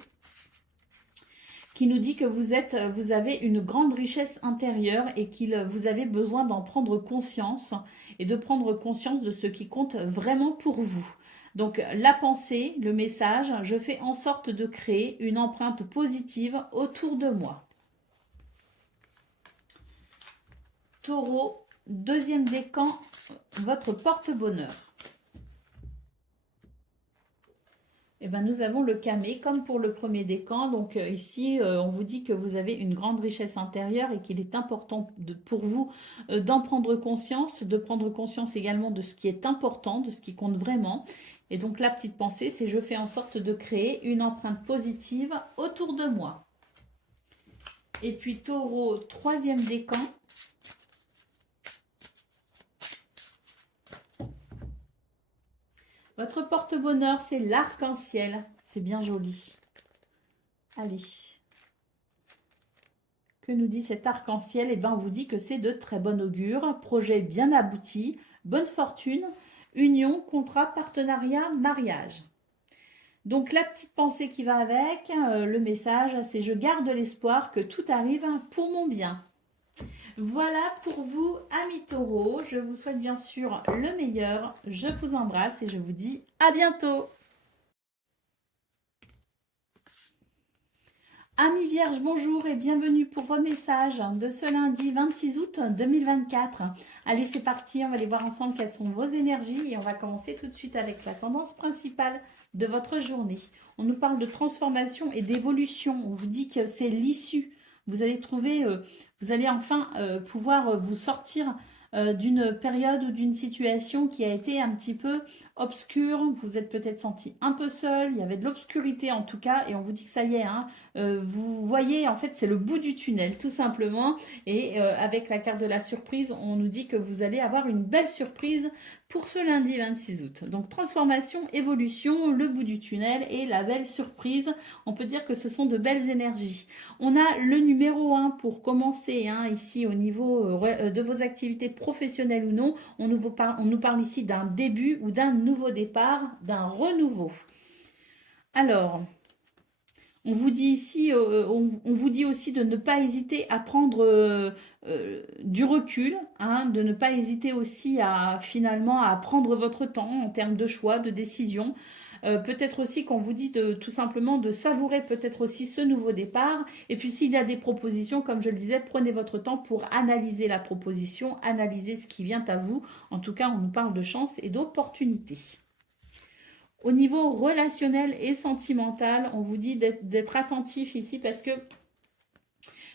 qui nous dit que vous avez une grande richesse intérieure et que vous avez besoin d'en prendre conscience et de prendre conscience de ce qui compte vraiment pour vous. Donc la pensée, le message, je fais en sorte de créer une empreinte positive autour de moi. Taureau, deuxième décan, votre porte-bonheur. Eh ben, nous avons le camé comme pour le premier décan. Donc ici, on vous dit que vous avez une grande richesse intérieure et qu'il est important pour vous d'en prendre conscience, de prendre conscience également de ce qui est important, de ce qui compte vraiment. Et donc la petite pensée, c'est je fais en sorte de créer une empreinte positive autour de moi. Et puis taureau, troisième décan. Votre porte-bonheur, c'est l'arc-en-ciel. C'est bien joli. Allez. Que nous dit cet arc-en-ciel? Eh bien, on vous dit que c'est de très bon augure. Projet bien abouti. Bonne fortune. Union, contrat, partenariat, mariage. Donc, la petite pensée qui va avec, le message, c'est je garde l'espoir que tout arrive pour mon bien. Voilà pour vous, amis taureaux. Je vous souhaite bien sûr le meilleur. Je vous embrasse et je vous dis à bientôt. Amis Vierges, bonjour et bienvenue pour vos messages de ce lundi 26 août 2024. Allez, c'est parti, on va aller voir ensemble quelles sont vos énergies et on va commencer tout de suite avec la tendance principale de votre journée. On nous parle de transformation et d'évolution. On vous dit que c'est l'issue. Vous allez trouver, vous allez enfin pouvoir vous sortir d'une période ou d'une situation qui a été un petit peu obscure. Vous êtes peut-être senti un peu seul, il y avait de l'obscurité en tout cas, et on vous dit que ça y est, vous voyez, en fait, c'est le bout du tunnel, tout simplement. Et avec la carte de la surprise, on nous dit que vous allez avoir une belle surprise pour ce lundi 26 août. Donc, transformation, évolution, le bout du tunnel et la belle surprise. On peut dire que ce sont de belles énergies. On a le numéro 1 pour commencer, ici au niveau de vos activités professionnelles ou non. On nous parle ici d'un début ou d'un nouveau départ, d'un renouveau. Alors, on vous dit ici, on vous dit aussi de ne pas hésiter à prendre du recul, de ne pas hésiter aussi à finalement à prendre votre temps en termes de choix, de décision. Peut-être aussi qu'on vous dit tout simplement de savourer peut-être aussi ce nouveau départ. Et puis s'il y a des propositions, comme je le disais, prenez votre temps pour analyser la proposition, analyser ce qui vient à vous. En tout cas, on nous parle de chance et d'opportunités. Au niveau relationnel et sentimental, on vous dit d'être attentif ici parce que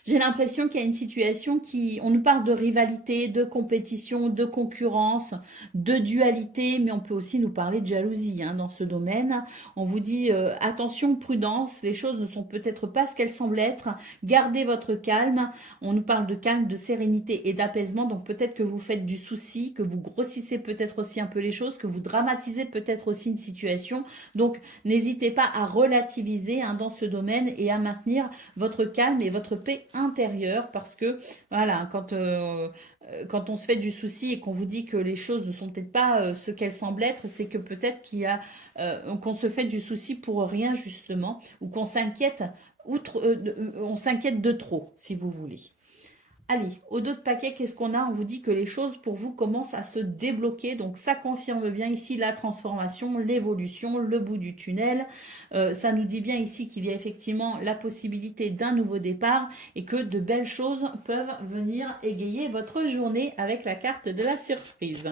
j'ai l'impression qu'il y a une situation on nous parle de rivalité, de compétition, de concurrence, de dualité, mais on peut aussi nous parler de jalousie dans ce domaine. On vous dit attention, prudence, les choses ne sont peut-être pas ce qu'elles semblent être. Gardez votre calme. On nous parle de calme, de sérénité et d'apaisement. Donc peut-être que vous faites du souci, que vous grossissez peut-être aussi un peu les choses, que vous dramatisez peut-être aussi une situation. Donc n'hésitez pas à relativiser dans ce domaine et à maintenir votre calme et votre paix intérieure, parce que voilà, quand on se fait du souci et qu'on vous dit que les choses ne sont peut-être pas ce qu'elles semblent être, c'est que peut-être qu'on se fait du souci pour rien justement, ou qu'on s'inquiète on s'inquiète de trop, si vous voulez. Allez, au dos de paquet, qu'est-ce qu'on a? On vous dit que les choses pour vous commencent à se débloquer. Donc ça confirme bien ici la transformation, l'évolution, le bout du tunnel. Ça nous dit bien ici qu'il y a effectivement la possibilité d'un nouveau départ et que de belles choses peuvent venir égayer votre journée avec la carte de la surprise.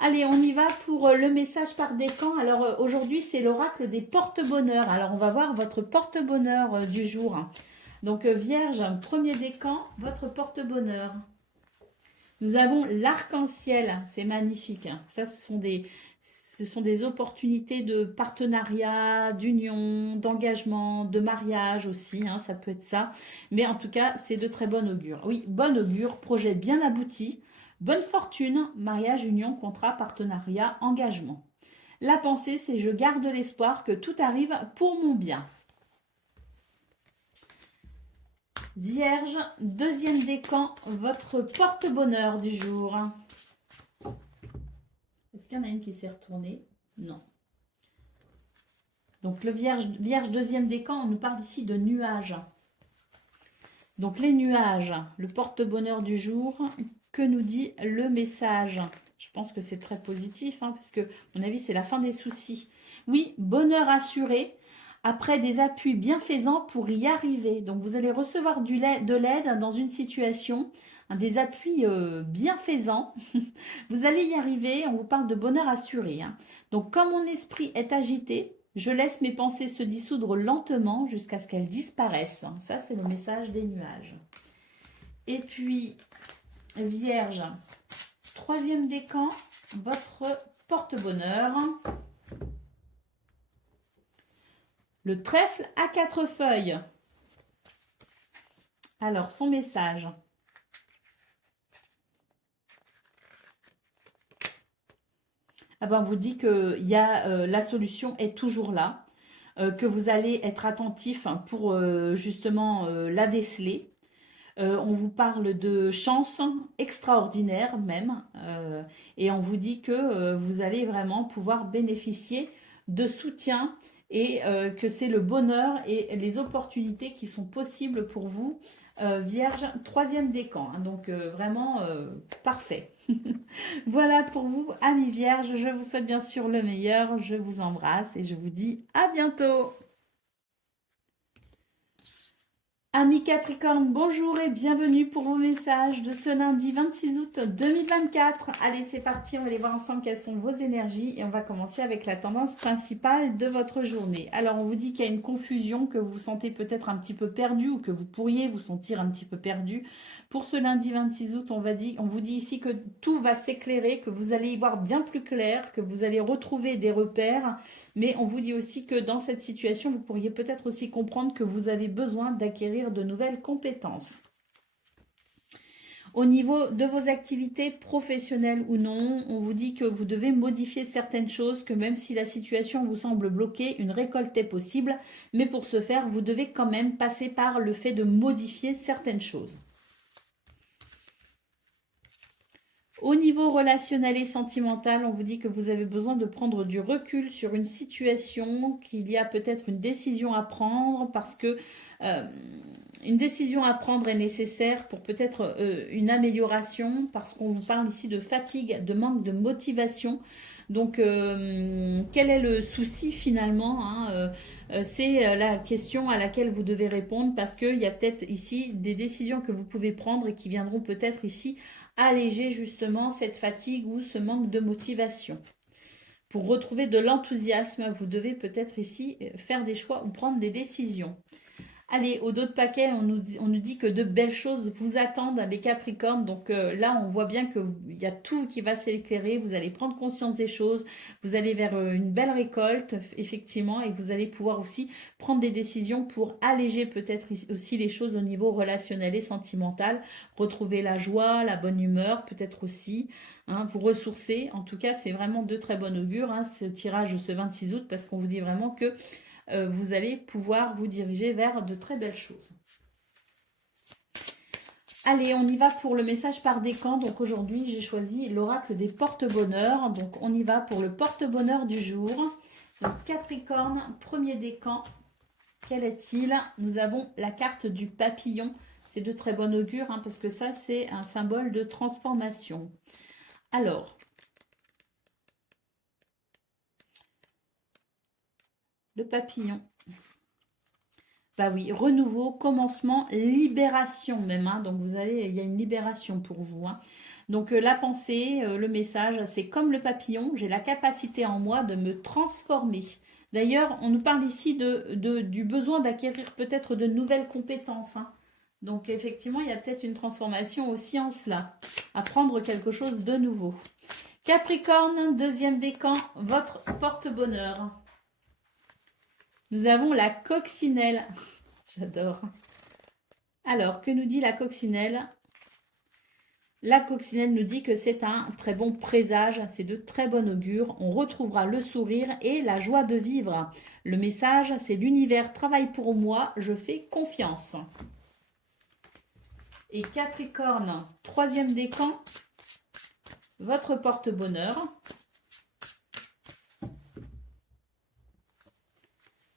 Allez, on y va pour le message par décan. Alors aujourd'hui, c'est l'oracle des porte-bonheur. Alors on va voir votre porte-bonheur du jour. Donc Vierge, premier décan, votre porte-bonheur. Nous avons l'arc-en-ciel, c'est magnifique. Ça, ce sont des opportunités de partenariat, d'union, d'engagement, de mariage aussi, hein, ça peut être ça. Mais en tout cas, c'est de très bon augure. Oui, bon augure, projet bien abouti, bonne fortune, mariage, union, contrat, partenariat, engagement. La pensée, c'est je garde l'espoir que tout arrive pour mon bien. Vierge, deuxième décan, votre porte-bonheur du jour. Est-ce qu'il y en a une qui s'est retournée? Non. Donc le vierge, deuxième décan, on nous parle ici de nuages. Donc les nuages, le porte-bonheur du jour, que nous dit le message? Je pense que c'est très positif, hein, parce que, à mon avis, c'est la fin des soucis. Oui, bonheur assuré, après des appuis bienfaisants pour y arriver. Donc, vous allez recevoir de l'aide dans une situation, hein, des appuis bienfaisants. Vous allez y arriver, on vous parle de bonheur assuré. Hein. Donc, comme mon esprit est agité, je laisse mes pensées se dissoudre lentement jusqu'à ce qu'elles disparaissent. Ça, c'est le message des nuages. Et puis, Vierge, troisième décan, votre porte-bonheur. Le trèfle à 4 feuilles. Alors, son message. Ah ben, on vous dit que la solution est toujours là, que vous allez être attentif pour justement la déceler. On vous parle de chance extraordinaire même, et on vous dit que vous allez vraiment pouvoir bénéficier de soutien et que c'est le bonheur et les opportunités qui sont possibles pour vous, Vierge, troisième décan. Hein, donc vraiment parfait. Voilà pour vous, amis Vierges. Je vous souhaite bien sûr le meilleur. Je vous embrasse et je vous dis à bientôt. Amis Capricorne, bonjour et bienvenue pour vos messages de ce lundi 26 août 2024. Allez, c'est parti, on va aller voir ensemble quelles sont vos énergies et on va commencer avec la tendance principale de votre journée. Alors, on vous dit qu'il y a une confusion, que vous vous sentez peut-être un petit peu perdu ou que vous pourriez vous sentir un petit peu perdu. Pour ce lundi 26 août, on vous dit ici que tout va s'éclairer, que vous allez y voir bien plus clair, que vous allez retrouver des repères. Mais on vous dit aussi que dans cette situation, vous pourriez peut-être aussi comprendre que vous avez besoin d'acquérir de nouvelles compétences. Au niveau de vos activités professionnelles ou non, on vous dit que vous devez modifier certaines choses, que même si la situation vous semble bloquée, une récolte est possible. Mais pour ce faire, vous devez quand même passer par le fait de modifier certaines choses. Au niveau relationnel et sentimental, on vous dit que vous avez besoin de prendre du recul sur une situation, qu'il y a peut-être une décision à prendre parce que une décision à prendre est nécessaire pour peut-être une amélioration parce qu'on vous parle ici de fatigue, de manque de motivation. Donc, quel est le souci finalement, hein, c'est la question à laquelle vous devez répondre parce qu'il y a peut-être ici des décisions que vous pouvez prendre et qui viendront peut-être ici alléger justement cette fatigue ou ce manque de motivation. Pour retrouver de l'enthousiasme, vous devez peut-être ici faire des choix ou prendre des décisions. Allez, au dos de paquet, on nous dit que de belles choses vous attendent, les Capricornes. Donc là, on voit bien qu'il y a tout qui va s'éclairer. Vous allez prendre conscience des choses. Vous allez vers une belle récolte, effectivement. Et vous allez pouvoir aussi prendre des décisions pour alléger peut-être aussi les choses au niveau relationnel et sentimental. Retrouver la joie, la bonne humeur, peut-être aussi. Hein, vous ressourcer. En tout cas, c'est vraiment de très bon augure, hein, ce tirage ce 26 août, parce qu'on vous dit vraiment que vous allez pouvoir vous diriger vers de très belles choses. Allez, on y va pour le message par décan. Donc aujourd'hui, j'ai choisi l'oracle des porte-bonheur. Donc on y va pour le porte-bonheur du jour. Donc Capricorne, premier décan. Quel est-il? Nous avons la carte du papillon. C'est de très bon augure, hein, parce que ça, c'est un symbole de transformation. Alors, le papillon. Bah oui, renouveau, commencement, libération même, hein. Donc vous allez, il y a une libération pour vous, hein. Donc la pensée, le message, c'est comme le papillon, j'ai la capacité en moi de me transformer. D'ailleurs, on nous parle ici du besoin d'acquérir peut-être de nouvelles compétences, hein. Donc effectivement, il y a peut-être une transformation aussi en cela. Apprendre quelque chose de nouveau. Capricorne, deuxième décan, votre porte-bonheur. Nous avons la coccinelle. J'adore. Alors, que nous dit la coccinelle? La coccinelle nous dit que c'est un très bon présage, c'est de très bon augure. On retrouvera le sourire et la joie de vivre. Le message, c'est l'univers travaille pour moi, je fais confiance. Et Capricorne, troisième décan, votre porte-bonheur.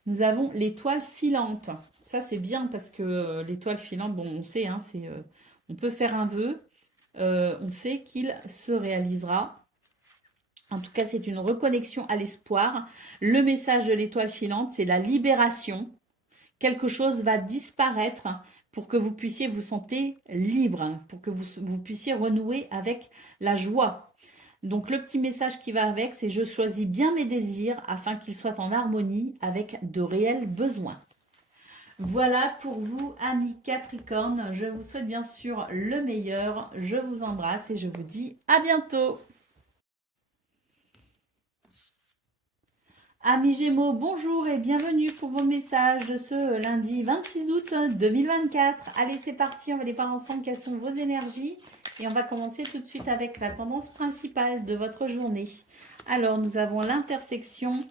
Nous avons l'étoile filante. Ça, c'est bien parce que l'étoile filante, bon, on sait, hein, on peut faire un vœu, on sait qu'il se réalisera. En tout cas, c'est une reconnexion à l'espoir. Le message de l'étoile filante, c'est la libération. Quelque chose va disparaître pour que vous puissiez vous sentir libre, pour que vous puissiez renouer avec la joie. Donc le petit message qui va avec, c'est je choisis bien mes désirs afin qu'ils soient en harmonie avec de réels besoins. Voilà pour vous, amis Capricorne. Je vous souhaite bien sûr le meilleur. Je vous embrasse et je vous dis à bientôt. Amis Gémeaux, bonjour et bienvenue pour vos messages de ce lundi 26 août 2024. Allez, c'est parti, on va aller voir ensemble quelles sont vos énergies. Et on va commencer tout de suite avec la tendance principale de votre journée. Alors, nous avons l'intersection.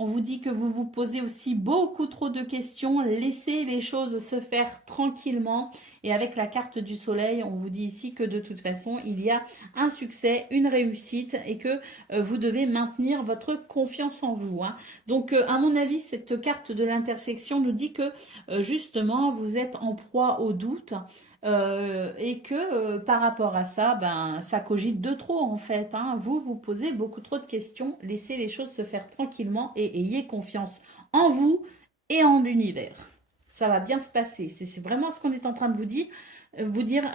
On vous dit que vous vous posez aussi beaucoup trop de questions. Laissez les choses se faire tranquillement. Et avec la carte du soleil, on vous dit ici que de toute façon, il y a un succès, une réussite et que vous devez maintenir votre confiance en vous, hein. Donc, à mon avis, cette carte de l'intersection nous dit que justement, vous êtes en proie au doute. Et que par rapport à ça, ben, ça cogite de trop en fait, hein. Vous vous posez beaucoup trop de questions, laissez les choses se faire tranquillement et ayez confiance en vous et en l'univers. Ça va bien se passer, c'est vraiment ce qu'on est en train de vous dire,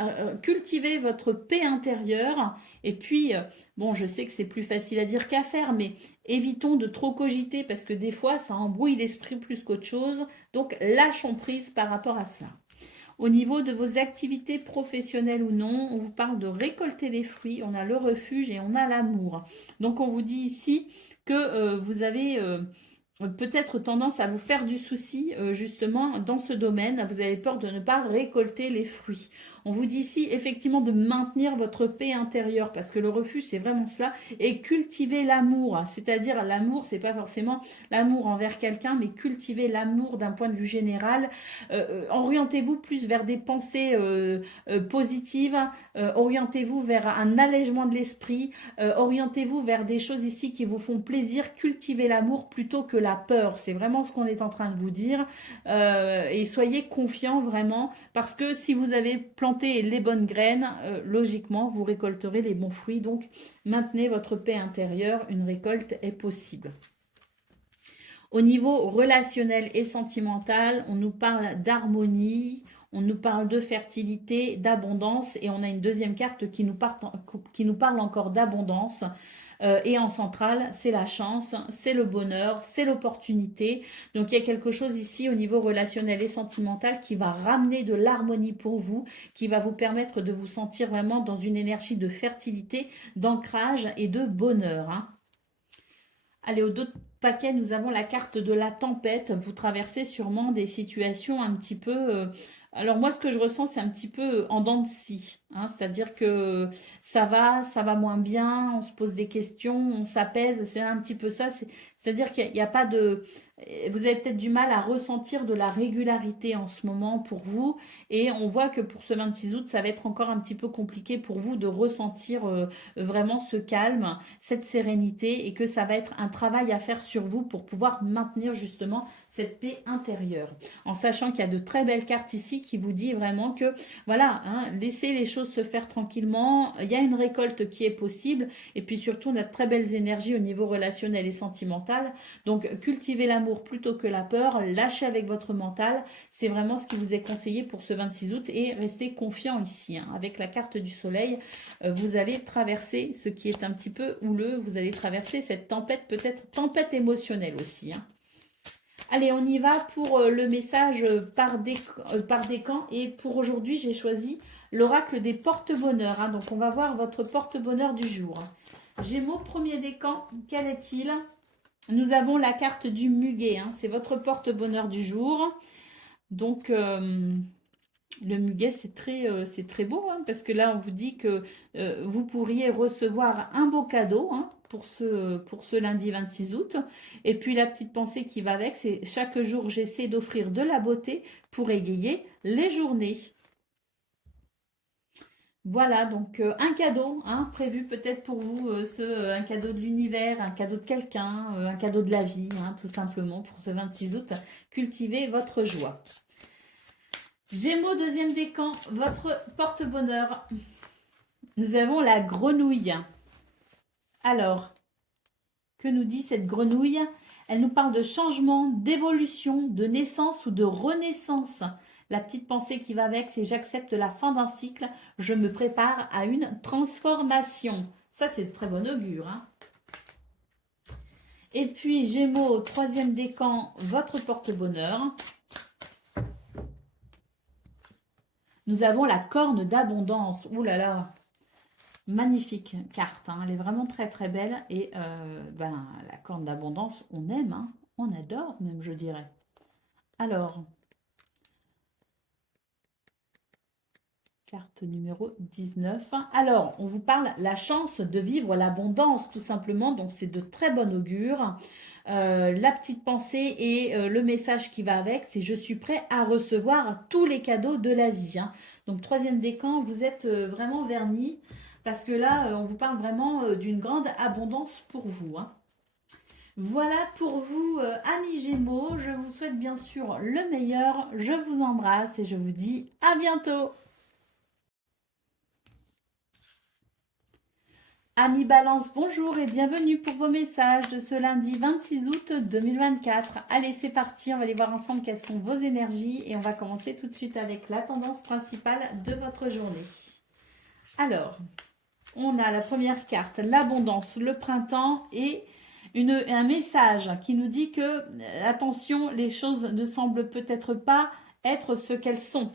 cultivez votre paix intérieure et puis, bon, je sais que c'est plus facile à dire qu'à faire, mais évitons de trop cogiter parce que des fois, ça embrouille l'esprit plus qu'autre chose, donc lâchons prise par rapport à cela. Au niveau de vos activités professionnelles ou non, on vous parle de récolter les fruits, on a le refuge et on a l'amour. Donc on vous dit ici que vous avez peut-être tendance à vous faire du souci justement dans ce domaine. Vous avez peur de ne pas récolter les fruits. On vous dit ici effectivement de maintenir votre paix intérieure parce que le refuge c'est vraiment cela et cultiver l'amour. C'est-à-dire l'amour c'est pas forcément l'amour envers quelqu'un mais cultiver l'amour d'un point de vue général. Orientez-vous plus vers des pensées positives. Orientez-vous vers un allègement de l'esprit. Orientez-vous vers des choses ici qui vous font plaisir. Cultivez l'amour plutôt que la peur. C'est vraiment ce qu'on est en train de vous dire. Et soyez confiants vraiment parce que si vous avez planté les bonnes graines, logiquement, vous récolterez les bons fruits. Donc, maintenez votre paix intérieure. Une récolte est possible. Au niveau relationnel et sentimental, on nous parle d'harmonie, on nous parle de fertilité, d'abondance et on a une deuxième carte qui nous parle encore d'abondance. Et en centrale, c'est la chance, c'est le bonheur, c'est l'opportunité. Donc il y a quelque chose ici au niveau relationnel et sentimental qui va ramener de l'harmonie pour vous, qui va vous permettre de vous sentir vraiment dans une énergie de fertilité, d'ancrage et de bonheur, hein. Allez, au dos de paquet, nous avons la carte de la tempête. Vous traversez sûrement des situations un petit peu... alors moi, ce que je ressens, c'est un petit peu en dents de scie, hein. C'est-à-dire que ça va moins bien, on se pose des questions, on s'apaise. C'est un petit peu ça. C'est-à-dire qu'il n'y a pas de... vous avez peut-être du mal à ressentir de la régularité en ce moment pour vous. Et on voit que pour ce 26 août, ça va être encore un petit peu compliqué pour vous de ressentir vraiment ce calme, cette sérénité et que ça va être un travail à faire sur vous pour pouvoir maintenir justement cette paix intérieure. En sachant qu'il y a de très belles cartes ici qui vous dit vraiment que voilà, hein, laissez les choses se faire tranquillement. Il y a une récolte qui est possible et puis surtout on a de très belles énergies au niveau relationnel et sentimental. Donc cultivez l'amour plutôt que la peur, lâchez avec votre mental. C'est vraiment ce qui vous est conseillé pour ce 26 août et restez confiant ici. Hein. Avec la carte du soleil, vous allez traverser ce qui est un petit peu houleux. Vous allez traverser cette tempête, peut-être tempête émotionnelle aussi. Hein. Allez, on y va pour le message par décan. Et pour aujourd'hui, j'ai choisi l'oracle des porte-bonheur. Hein. Donc, on va voir votre porte-bonheur du jour. Gémeaux, premier décan, quel est-il? Nous avons la carte du muguet. Hein. C'est votre porte-bonheur du jour. Donc, le muguet, c'est très beau. Hein, parce que là, on vous dit que vous pourriez recevoir un beau cadeau. Hein, pour ce lundi 26 août. Et puis la petite pensée qui va avec, c'est chaque jour j'essaie d'offrir de la beauté pour égayer les journées. Voilà, donc un cadeau hein, prévu peut-être pour vous, un cadeau de l'univers, un cadeau de quelqu'un, un cadeau de la vie, hein, tout simplement pour ce 26 août. Cultivez votre joie. Gémeaux, deuxième décan, votre porte-bonheur. Nous avons la grenouille. Alors, que nous dit cette grenouille? Elle nous parle de changement, d'évolution, de naissance ou de renaissance. La petite pensée qui va avec, c'est j'accepte la fin d'un cycle, je me prépare à une transformation. Ça, c'est de très bon augure. Hein. Et puis, Gémeaux, troisième décan, votre porte-bonheur. Nous avons la corne d'abondance. Ouh là là, magnifique carte, hein. Elle est vraiment très très belle et la corne d'abondance, on aime, hein. On adore même, je dirais. Alors, carte numéro 19. Alors, on vous parle la chance de vivre l'abondance, tout simplement. Donc, c'est de très bon augure. La petite pensée et le message qui va avec, c'est je suis prêt à recevoir tous les cadeaux de la vie. Hein. Donc, troisième décan, vous êtes vraiment vernis. Parce que là, on vous parle vraiment d'une grande abondance pour vous. Hein. Voilà pour vous, amis Gémeaux. Je vous souhaite bien sûr le meilleur. Je vous embrasse et je vous dis à bientôt. Amis Balance, bonjour et bienvenue pour vos messages de ce lundi 26 août 2024. Allez, c'est parti, on va aller voir ensemble quelles sont vos énergies et on va commencer tout de suite avec la tendance principale de votre journée. Alors, on a la première carte, l'abondance, le printemps et un message qui nous dit que, attention, les choses ne semblent peut-être pas être ce qu'elles sont.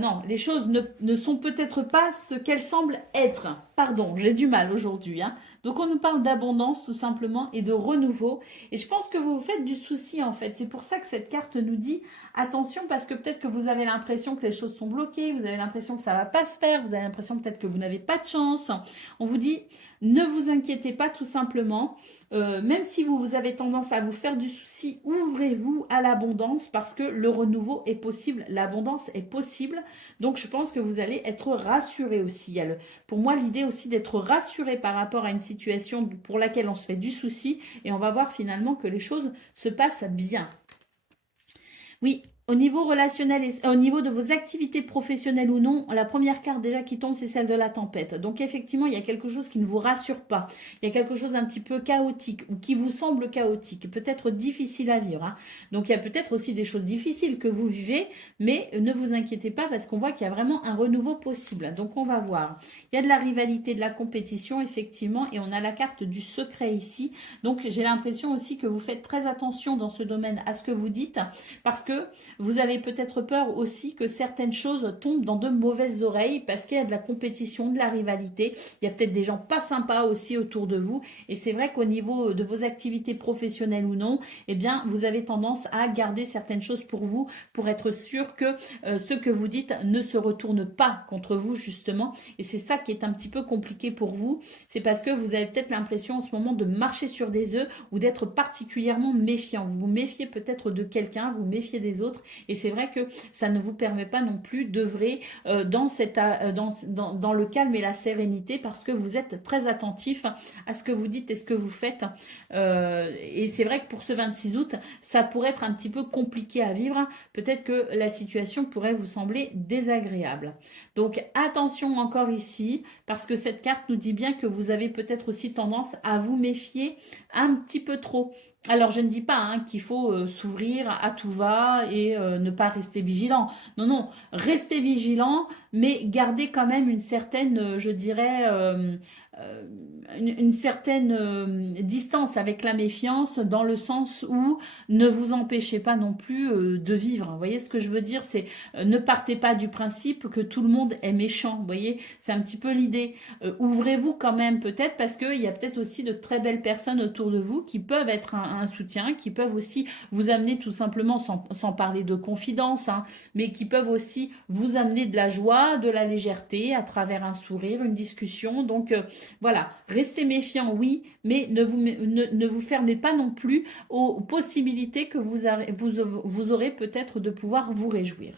Non, les choses ne sont peut-être pas ce qu'elles semblent être. Pardon, j'ai du mal aujourd'hui. Hein. Donc on nous parle d'abondance tout simplement et de renouveau. Et je pense que vous vous faites du souci en fait. C'est pour ça que cette carte nous dit attention parce que peut-être que vous avez l'impression que les choses sont bloquées, vous avez l'impression que ça ne va pas se faire, vous avez l'impression peut-être que vous n'avez pas de chance. On vous dit ne vous inquiétez pas tout simplement. Même si vous avez tendance à vous faire du souci, ouvrez-vous à l'abondance parce que le renouveau est possible, l'abondance est possible. Donc, je pense que vous allez être rassuré aussi. Pour moi, l'idée aussi d'être rassuré par rapport à une situation pour laquelle on se fait du souci et on va voir finalement que les choses se passent bien. Oui, au niveau relationnel et au niveau de vos activités professionnelles ou non, la première carte déjà qui tombe, c'est celle de la tempête. Donc effectivement, il y a quelque chose qui ne vous rassure pas. Il y a quelque chose d'un petit peu chaotique ou qui vous semble chaotique, peut-être difficile à vivre. Hein. Donc il y a peut-être aussi des choses difficiles que vous vivez, mais ne vous inquiétez pas parce qu'on voit qu'il y a vraiment un renouveau possible. Donc on va voir. Il y a de la rivalité, de la compétition, effectivement, et on a la carte du secret ici. Donc j'ai l'impression aussi que vous faites très attention dans ce domaine à ce que vous dites parce que Vous avez peut-être peur aussi que certaines choses tombent dans de mauvaises oreilles parce qu'il y a de la compétition, de la rivalité. Il y a peut-être des gens pas sympas aussi autour de vous. Et c'est vrai qu'au niveau de vos activités professionnelles ou non, eh bien, vous avez tendance à garder certaines choses pour vous, pour être sûr que ce que vous dites ne se retourne pas contre vous, justement. Et c'est ça qui est un petit peu compliqué pour vous. C'est parce que vous avez peut-être l'impression en ce moment de marcher sur des œufs ou d'être particulièrement méfiant. Vous vous méfiez peut-être de quelqu'un, vous méfiez des autres. Et c'est vrai que ça ne vous permet pas non plus d'œuvrer dans le calme et la sérénité parce que vous êtes très attentif à ce que vous dites et ce que vous faites. Et c'est vrai que pour ce 26 août, ça pourrait être un petit peu compliqué à vivre. Peut-être que la situation pourrait vous sembler désagréable. Donc attention encore ici, parce que cette carte nous dit bien que vous avez peut-être aussi tendance à vous méfier un petit peu trop. Alors, je ne dis pas qu'il faut s'ouvrir à tout va et ne pas rester vigilant. Non, non, restez vigilant, mais gardez quand même une certaine, je dirais, euh, une certaine distance avec la méfiance dans le sens où ne vous empêchez pas non plus de vivre. Vous voyez ce que je veux dire? C'est ne partez pas du principe que tout le monde est méchant. Vous voyez, c'est un petit peu l'idée. Ouvrez-vous quand même peut-être parce qu'il y a peut-être aussi de très belles personnes autour de vous qui peuvent être un soutien, qui peuvent aussi vous amener tout simplement, sans parler de confidence, mais qui peuvent aussi vous amener de la joie, de la légèreté à travers un sourire, une discussion. Donc voilà, restez méfiant, oui, mais ne vous fermez pas non plus aux possibilités que vous aurez peut-être de pouvoir vous réjouir.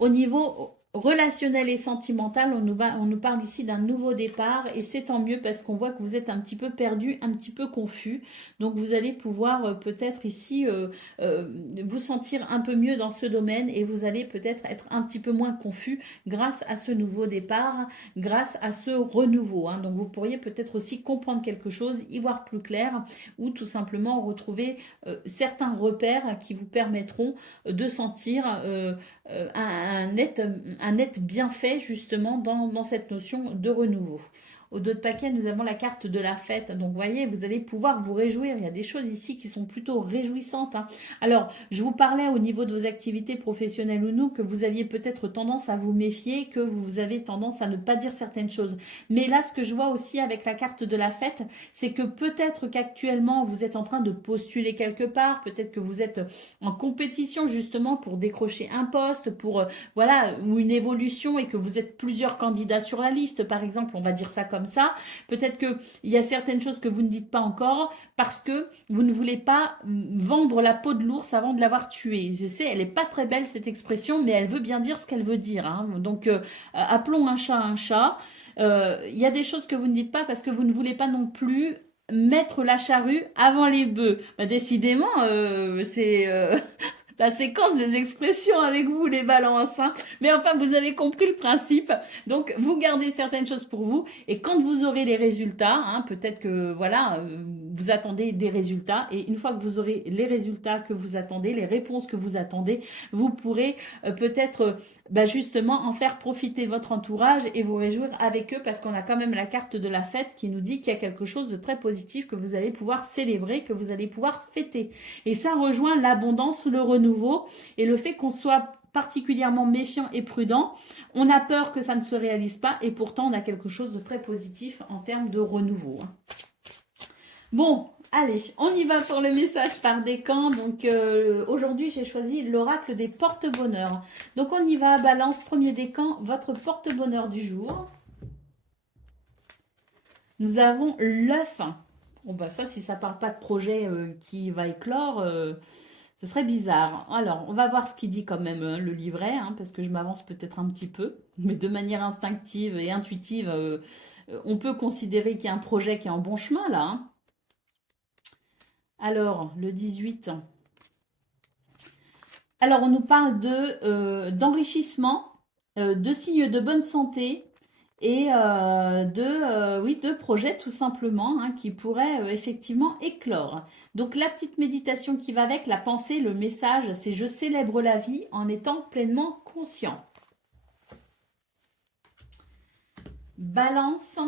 Au niveau relationnel et sentimental, on nous parle ici d'un nouveau départ et c'est tant mieux parce qu'on voit que vous êtes un petit peu perdu, un petit peu confus. Donc vous allez pouvoir peut-être ici vous sentir un peu mieux dans ce domaine et vous allez peut-être être un petit peu moins confus grâce à ce nouveau départ, grâce à ce renouveau. Donc vous pourriez peut-être aussi comprendre quelque chose, y voir plus clair ou tout simplement retrouver certains repères qui vous permettront de sentir un net bienfait justement dans cette notion de renouveau. Au dos de paquet, nous avons la carte de la fête. Donc, vous voyez, vous allez pouvoir vous réjouir. Il y a des choses ici qui sont plutôt réjouissantes. Alors, je vous parlais au niveau de vos activités professionnelles ou non, que vous aviez peut-être tendance à vous méfier, que vous avez tendance à ne pas dire certaines choses. Mais là, ce que je vois aussi avec la carte de la fête, c'est que peut-être qu'actuellement, vous êtes en train de postuler quelque part. Peut-être que vous êtes en compétition justement pour décrocher un poste, pour voilà, ou une évolution et que vous êtes plusieurs candidats sur la liste, par exemple, on va dire ça comme ça. Peut-être qu'il y a certaines choses que vous ne dites pas encore parce que vous ne voulez pas vendre la peau de l'ours avant de l'avoir tué. Je sais, elle n'est pas très belle cette expression, mais elle veut bien dire ce qu'elle veut dire. Donc, appelons un chat un chat. Il y a des choses que vous ne dites pas parce que vous ne voulez pas non plus mettre la charrue avant les bœufs. Bah, décidément, c'est la séquence des expressions avec vous, les balances. Mais enfin, vous avez compris le principe. Donc, vous gardez certaines choses pour vous. Et quand vous aurez les résultats, peut-être que voilà, vous attendez des résultats. Et une fois que vous aurez les résultats que vous attendez, les réponses que vous attendez, vous pourrez peut-être justement en faire profiter votre entourage et vous réjouir avec eux parce qu'on a quand même la carte de la fête qui nous dit qu'il y a quelque chose de très positif que vous allez pouvoir célébrer, que vous allez pouvoir fêter. Et ça rejoint l'abondance, le renouveau et le fait qu'on soit particulièrement méfiant et prudent. On a peur que ça ne se réalise pas et pourtant on a quelque chose de très positif en termes de renouveau. Bon, allez, on y va pour le message par décan. Donc aujourd'hui, j'ai choisi l'oracle des porte-bonheur. Donc on y va, balance, premier décan, votre porte-bonheur du jour. Nous avons l'œuf. Bon, ça, si ça parle pas de projet qui va éclore, ce serait bizarre. Alors, on va voir ce qu'il dit quand même le livret, parce que je m'avance peut-être un petit peu, mais de manière instinctive et intuitive, on peut considérer qu'il y a un projet qui est en bon chemin là. Alors, le 18. Alors, on nous parle d'enrichissement, de signes de bonne santé et de projets tout simplement qui pourraient effectivement éclore. Donc, la petite méditation qui va avec, la pensée, le message, c'est « Je célèbre la vie en étant pleinement conscient ». Balance,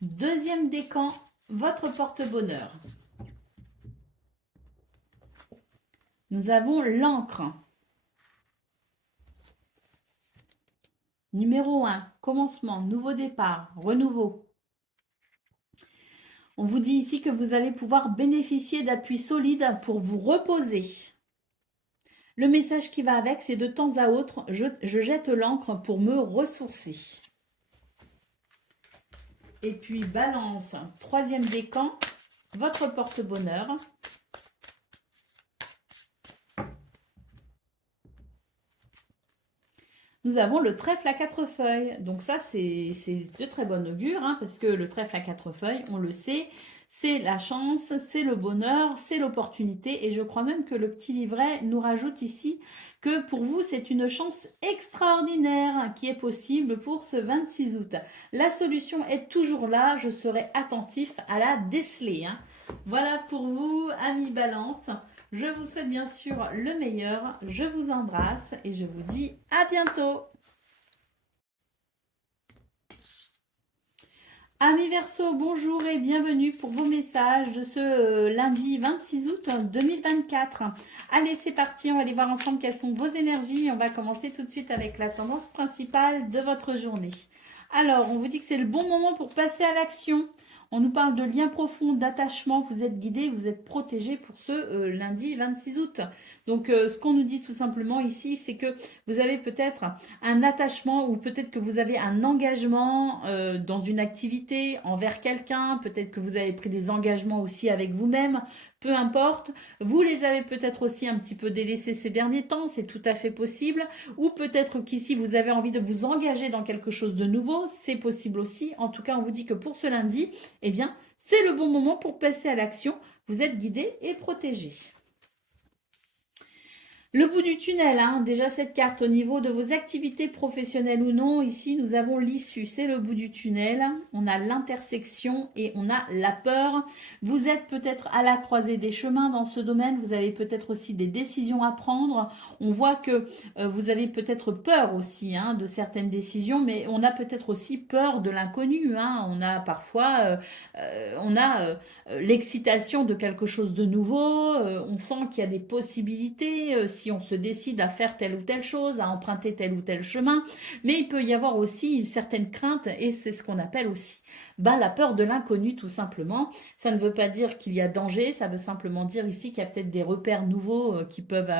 deuxième décan, votre porte-bonheur. Nous avons l'encre. Numéro 1, commencement, nouveau départ, renouveau. On vous dit ici que vous allez pouvoir bénéficier d'appuis solides pour vous reposer. Le message qui va avec, c'est de temps à autre, je jette l'encre pour me ressourcer. Et puis balance, troisième décan, votre porte-bonheur. Nous avons le trèfle à 4 feuilles. Donc ça, c'est de très bon augure, hein, parce que le trèfle à 4 feuilles, on le sait, c'est la chance, c'est le bonheur, c'est l'opportunité. Et je crois même que le petit livret nous rajoute ici que pour vous, c'est une chance extraordinaire qui est possible pour ce 26 août. La solution est toujours là. Je serai attentif à la déceler, hein. Voilà pour vous, amis Balance. Je vous souhaite bien sûr le meilleur. Je vous embrasse et je vous dis à bientôt. Amis Verseau, bonjour et bienvenue pour vos messages de ce lundi 26 août 2024. Allez, c'est parti, on va aller voir ensemble quelles sont vos énergies. On va commencer tout de suite avec la tendance principale de votre journée. Alors, on vous dit que c'est le bon moment pour passer à l'action. On nous parle de lien profond, d'attachement. Vous êtes guidé, vous êtes protégé pour ce lundi 26 août. Donc, ce qu'on nous dit tout simplement ici, c'est que vous avez peut-être un attachement ou peut-être que vous avez un engagement dans une activité envers quelqu'un. Peut-être que vous avez pris des engagements aussi avec vous-même. Peu importe. Vous les avez peut-être aussi un petit peu délaissés ces derniers temps. C'est tout à fait possible. Ou peut-être qu'ici, vous avez envie de vous engager dans quelque chose de nouveau. C'est possible aussi. En tout cas, on vous dit que pour ce lundi, eh bien, c'est le bon moment pour passer à l'action. Vous êtes guidé et protégé. Le bout du tunnel, hein, déjà cette carte au niveau de vos activités professionnelles ou non, ici nous avons l'issue, c'est le bout du tunnel, on a l'intersection et on a la peur. Vous êtes peut-être à la croisée des chemins dans ce domaine, vous avez peut-être aussi des décisions à prendre. On voit que vous avez peut-être peur aussi hein, de certaines décisions, mais on a peut-être aussi peur de l'inconnu. Hein. On a parfois l'excitation de quelque chose de nouveau, on sent qu'il y a des possibilités si on se décide à faire telle ou telle chose, à emprunter tel ou tel chemin, mais il peut y avoir aussi une certaine crainte et c'est ce qu'on appelle aussi la peur de l'inconnu tout simplement. Ça ne veut pas dire qu'il y a danger, ça veut simplement dire ici qu'il y a peut-être des repères nouveaux qui peuvent,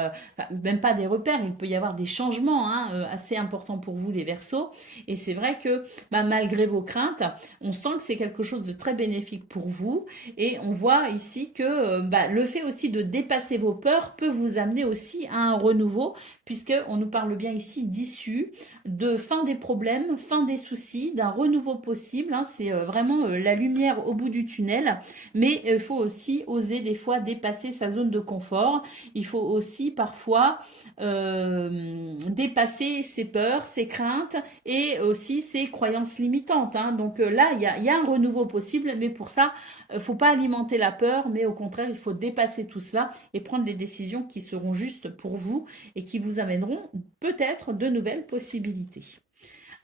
même pas des repères, il peut y avoir des changements hein, assez importants pour vous les Verseaux et c'est vrai que malgré vos craintes, on sent que c'est quelque chose de très bénéfique pour vous et on voit ici que le fait aussi de dépasser vos peurs peut vous amener aussi à un renouveau, puisqu'on nous parle bien ici d'issue, de fin des problèmes, fin des soucis, d'un renouveau possible. Hein, c'est vraiment la lumière au bout du tunnel, mais il faut aussi oser des fois dépasser sa zone de confort. Il faut aussi parfois dépasser ses peurs, ses craintes et aussi ses croyances limitantes. Hein. Donc là, il y a un renouveau possible, mais pour ça, il ne faut pas alimenter la peur, mais au contraire, il faut dépasser tout cela et prendre les décisions qui seront justes pour vous et qui vous amèneront peut-être de nouvelles possibilités.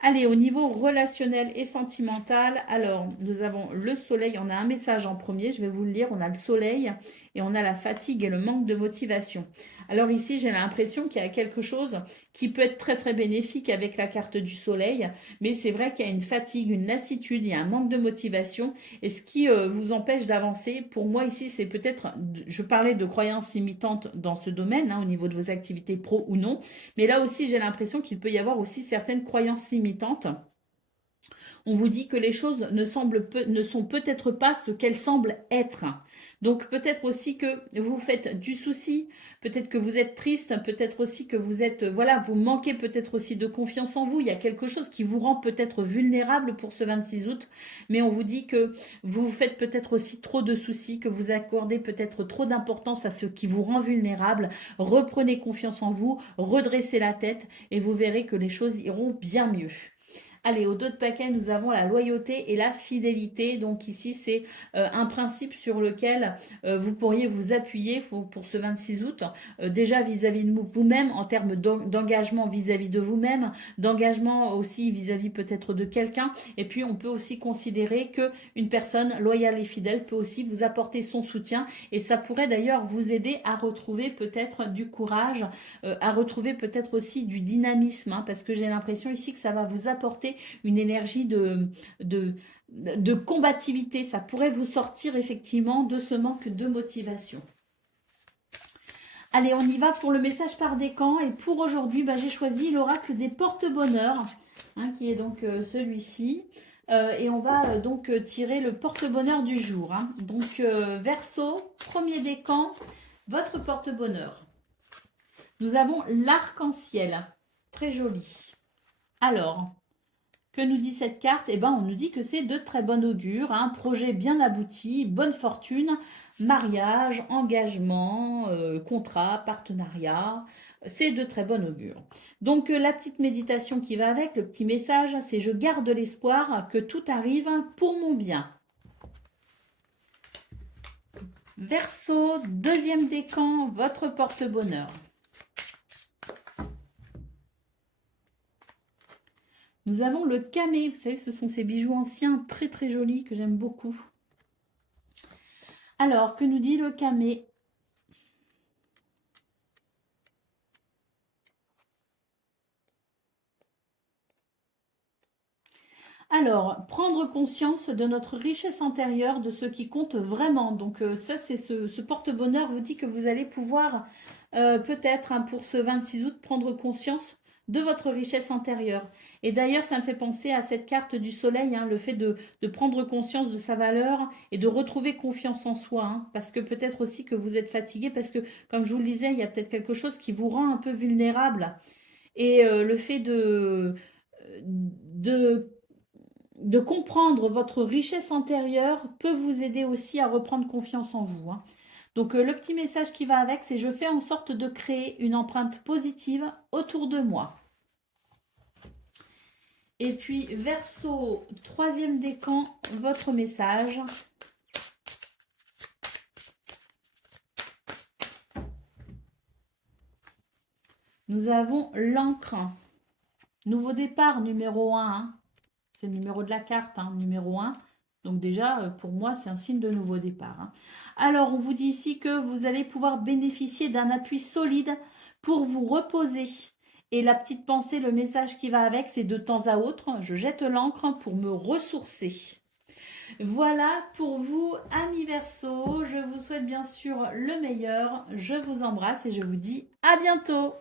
Allez, au niveau relationnel et sentimental, alors nous avons le soleil, on a un message en premier, je vais vous le lire, on a le soleil et on a la fatigue et le manque de motivation. Alors ici, j'ai l'impression qu'il y a quelque chose qui peut être très très bénéfique avec la carte du soleil, mais c'est vrai qu'il y a une fatigue, une lassitude, il y a un manque de motivation et ce qui vous empêche d'avancer, pour moi ici, c'est peut-être, je parlais de croyances imitantes dans ce domaine, hein, au niveau de vos activités pro ou non, mais là aussi, j'ai l'impression qu'il peut y avoir aussi certaines croyances limitantes. On vous dit que les choses ne sont peut-être pas ce qu'elles semblent être. Donc peut-être aussi que vous faites du souci, peut-être que vous êtes triste, peut-être aussi que vous êtes, vous manquez peut-être aussi de confiance en vous. Il y a quelque chose qui vous rend peut-être vulnérable pour ce 26 août, mais on vous dit que vous faites peut-être aussi trop de soucis, que vous accordez peut-être trop d'importance à ce qui vous rend vulnérable. Reprenez confiance en vous, redressez la tête et vous verrez que les choses iront bien mieux. Allez, au dos de paquet, nous avons la loyauté et la fidélité. Donc ici, c'est un principe sur lequel vous pourriez vous appuyer pour ce 26 août. Déjà vis-à-vis de vous-même, en termes d'engagement vis-à-vis de vous-même, d'engagement aussi vis-à-vis peut-être de quelqu'un. Et puis, on peut aussi considérer qu'une personne loyale et fidèle peut aussi vous apporter son soutien. Et ça pourrait d'ailleurs vous aider à retrouver peut-être du courage, à retrouver peut-être aussi du dynamisme, hein, parce que j'ai l'impression ici que ça va vous apporter une énergie de combativité. Ça pourrait vous sortir effectivement de ce manque de motivation. Allez, on y va pour le message par décan. Et pour aujourd'hui, j'ai choisi l'oracle des porte-bonheur, hein, qui est donc celui-ci. Et on va donc tirer le porte-bonheur du jour. Hein. Donc, Verseau, premier décan, votre porte-bonheur. Nous avons l'arc-en-ciel. Très joli. Alors, que nous dit cette carte? Eh bien, on nous dit que c'est de très bon augure, un projet bien abouti, bonne fortune, mariage, engagement, contrat, partenariat. C'est de très bon augure. Donc, la petite méditation qui va avec, le petit message, c'est « Je garde l'espoir que tout arrive pour mon bien ». Verseau, deuxième décan, votre porte-bonheur. Nous avons le camé. Vous savez, ce sont ces bijoux anciens très très jolis que j'aime beaucoup. Alors, que nous dit le camé? Alors, prendre conscience de notre richesse intérieure, de ce qui compte vraiment. Donc ça, c'est ce porte-bonheur vous dit que vous allez pouvoir peut-être pour ce 26 août prendre conscience de votre richesse intérieure. Et d'ailleurs, ça me fait penser à cette carte du soleil, hein, le fait de prendre conscience de sa valeur et de retrouver confiance en soi. Hein, parce que peut-être aussi que vous êtes fatigué, parce que comme je vous le disais, il y a peut-être quelque chose qui vous rend un peu vulnérable. Et le fait de comprendre votre richesse intérieure peut vous aider aussi à reprendre confiance en vous. Hein. Donc le petit message qui va avec, c'est « Je fais en sorte de créer une empreinte positive autour de moi ». Et puis Verseau, troisième décan, votre message. Nous avons l'encre. Nouveau départ, numéro 1. Hein. C'est le numéro de la carte, hein, numéro 1. Donc déjà, pour moi, c'est un signe de nouveau départ. Hein. Alors, on vous dit ici que vous allez pouvoir bénéficier d'un appui solide pour vous reposer. Et la petite pensée, le message qui va avec, c'est de temps à autre, je jette l'encre pour me ressourcer. Voilà pour vous, amis Verseau. Je vous souhaite bien sûr le meilleur. Je vous embrasse et je vous dis à bientôt.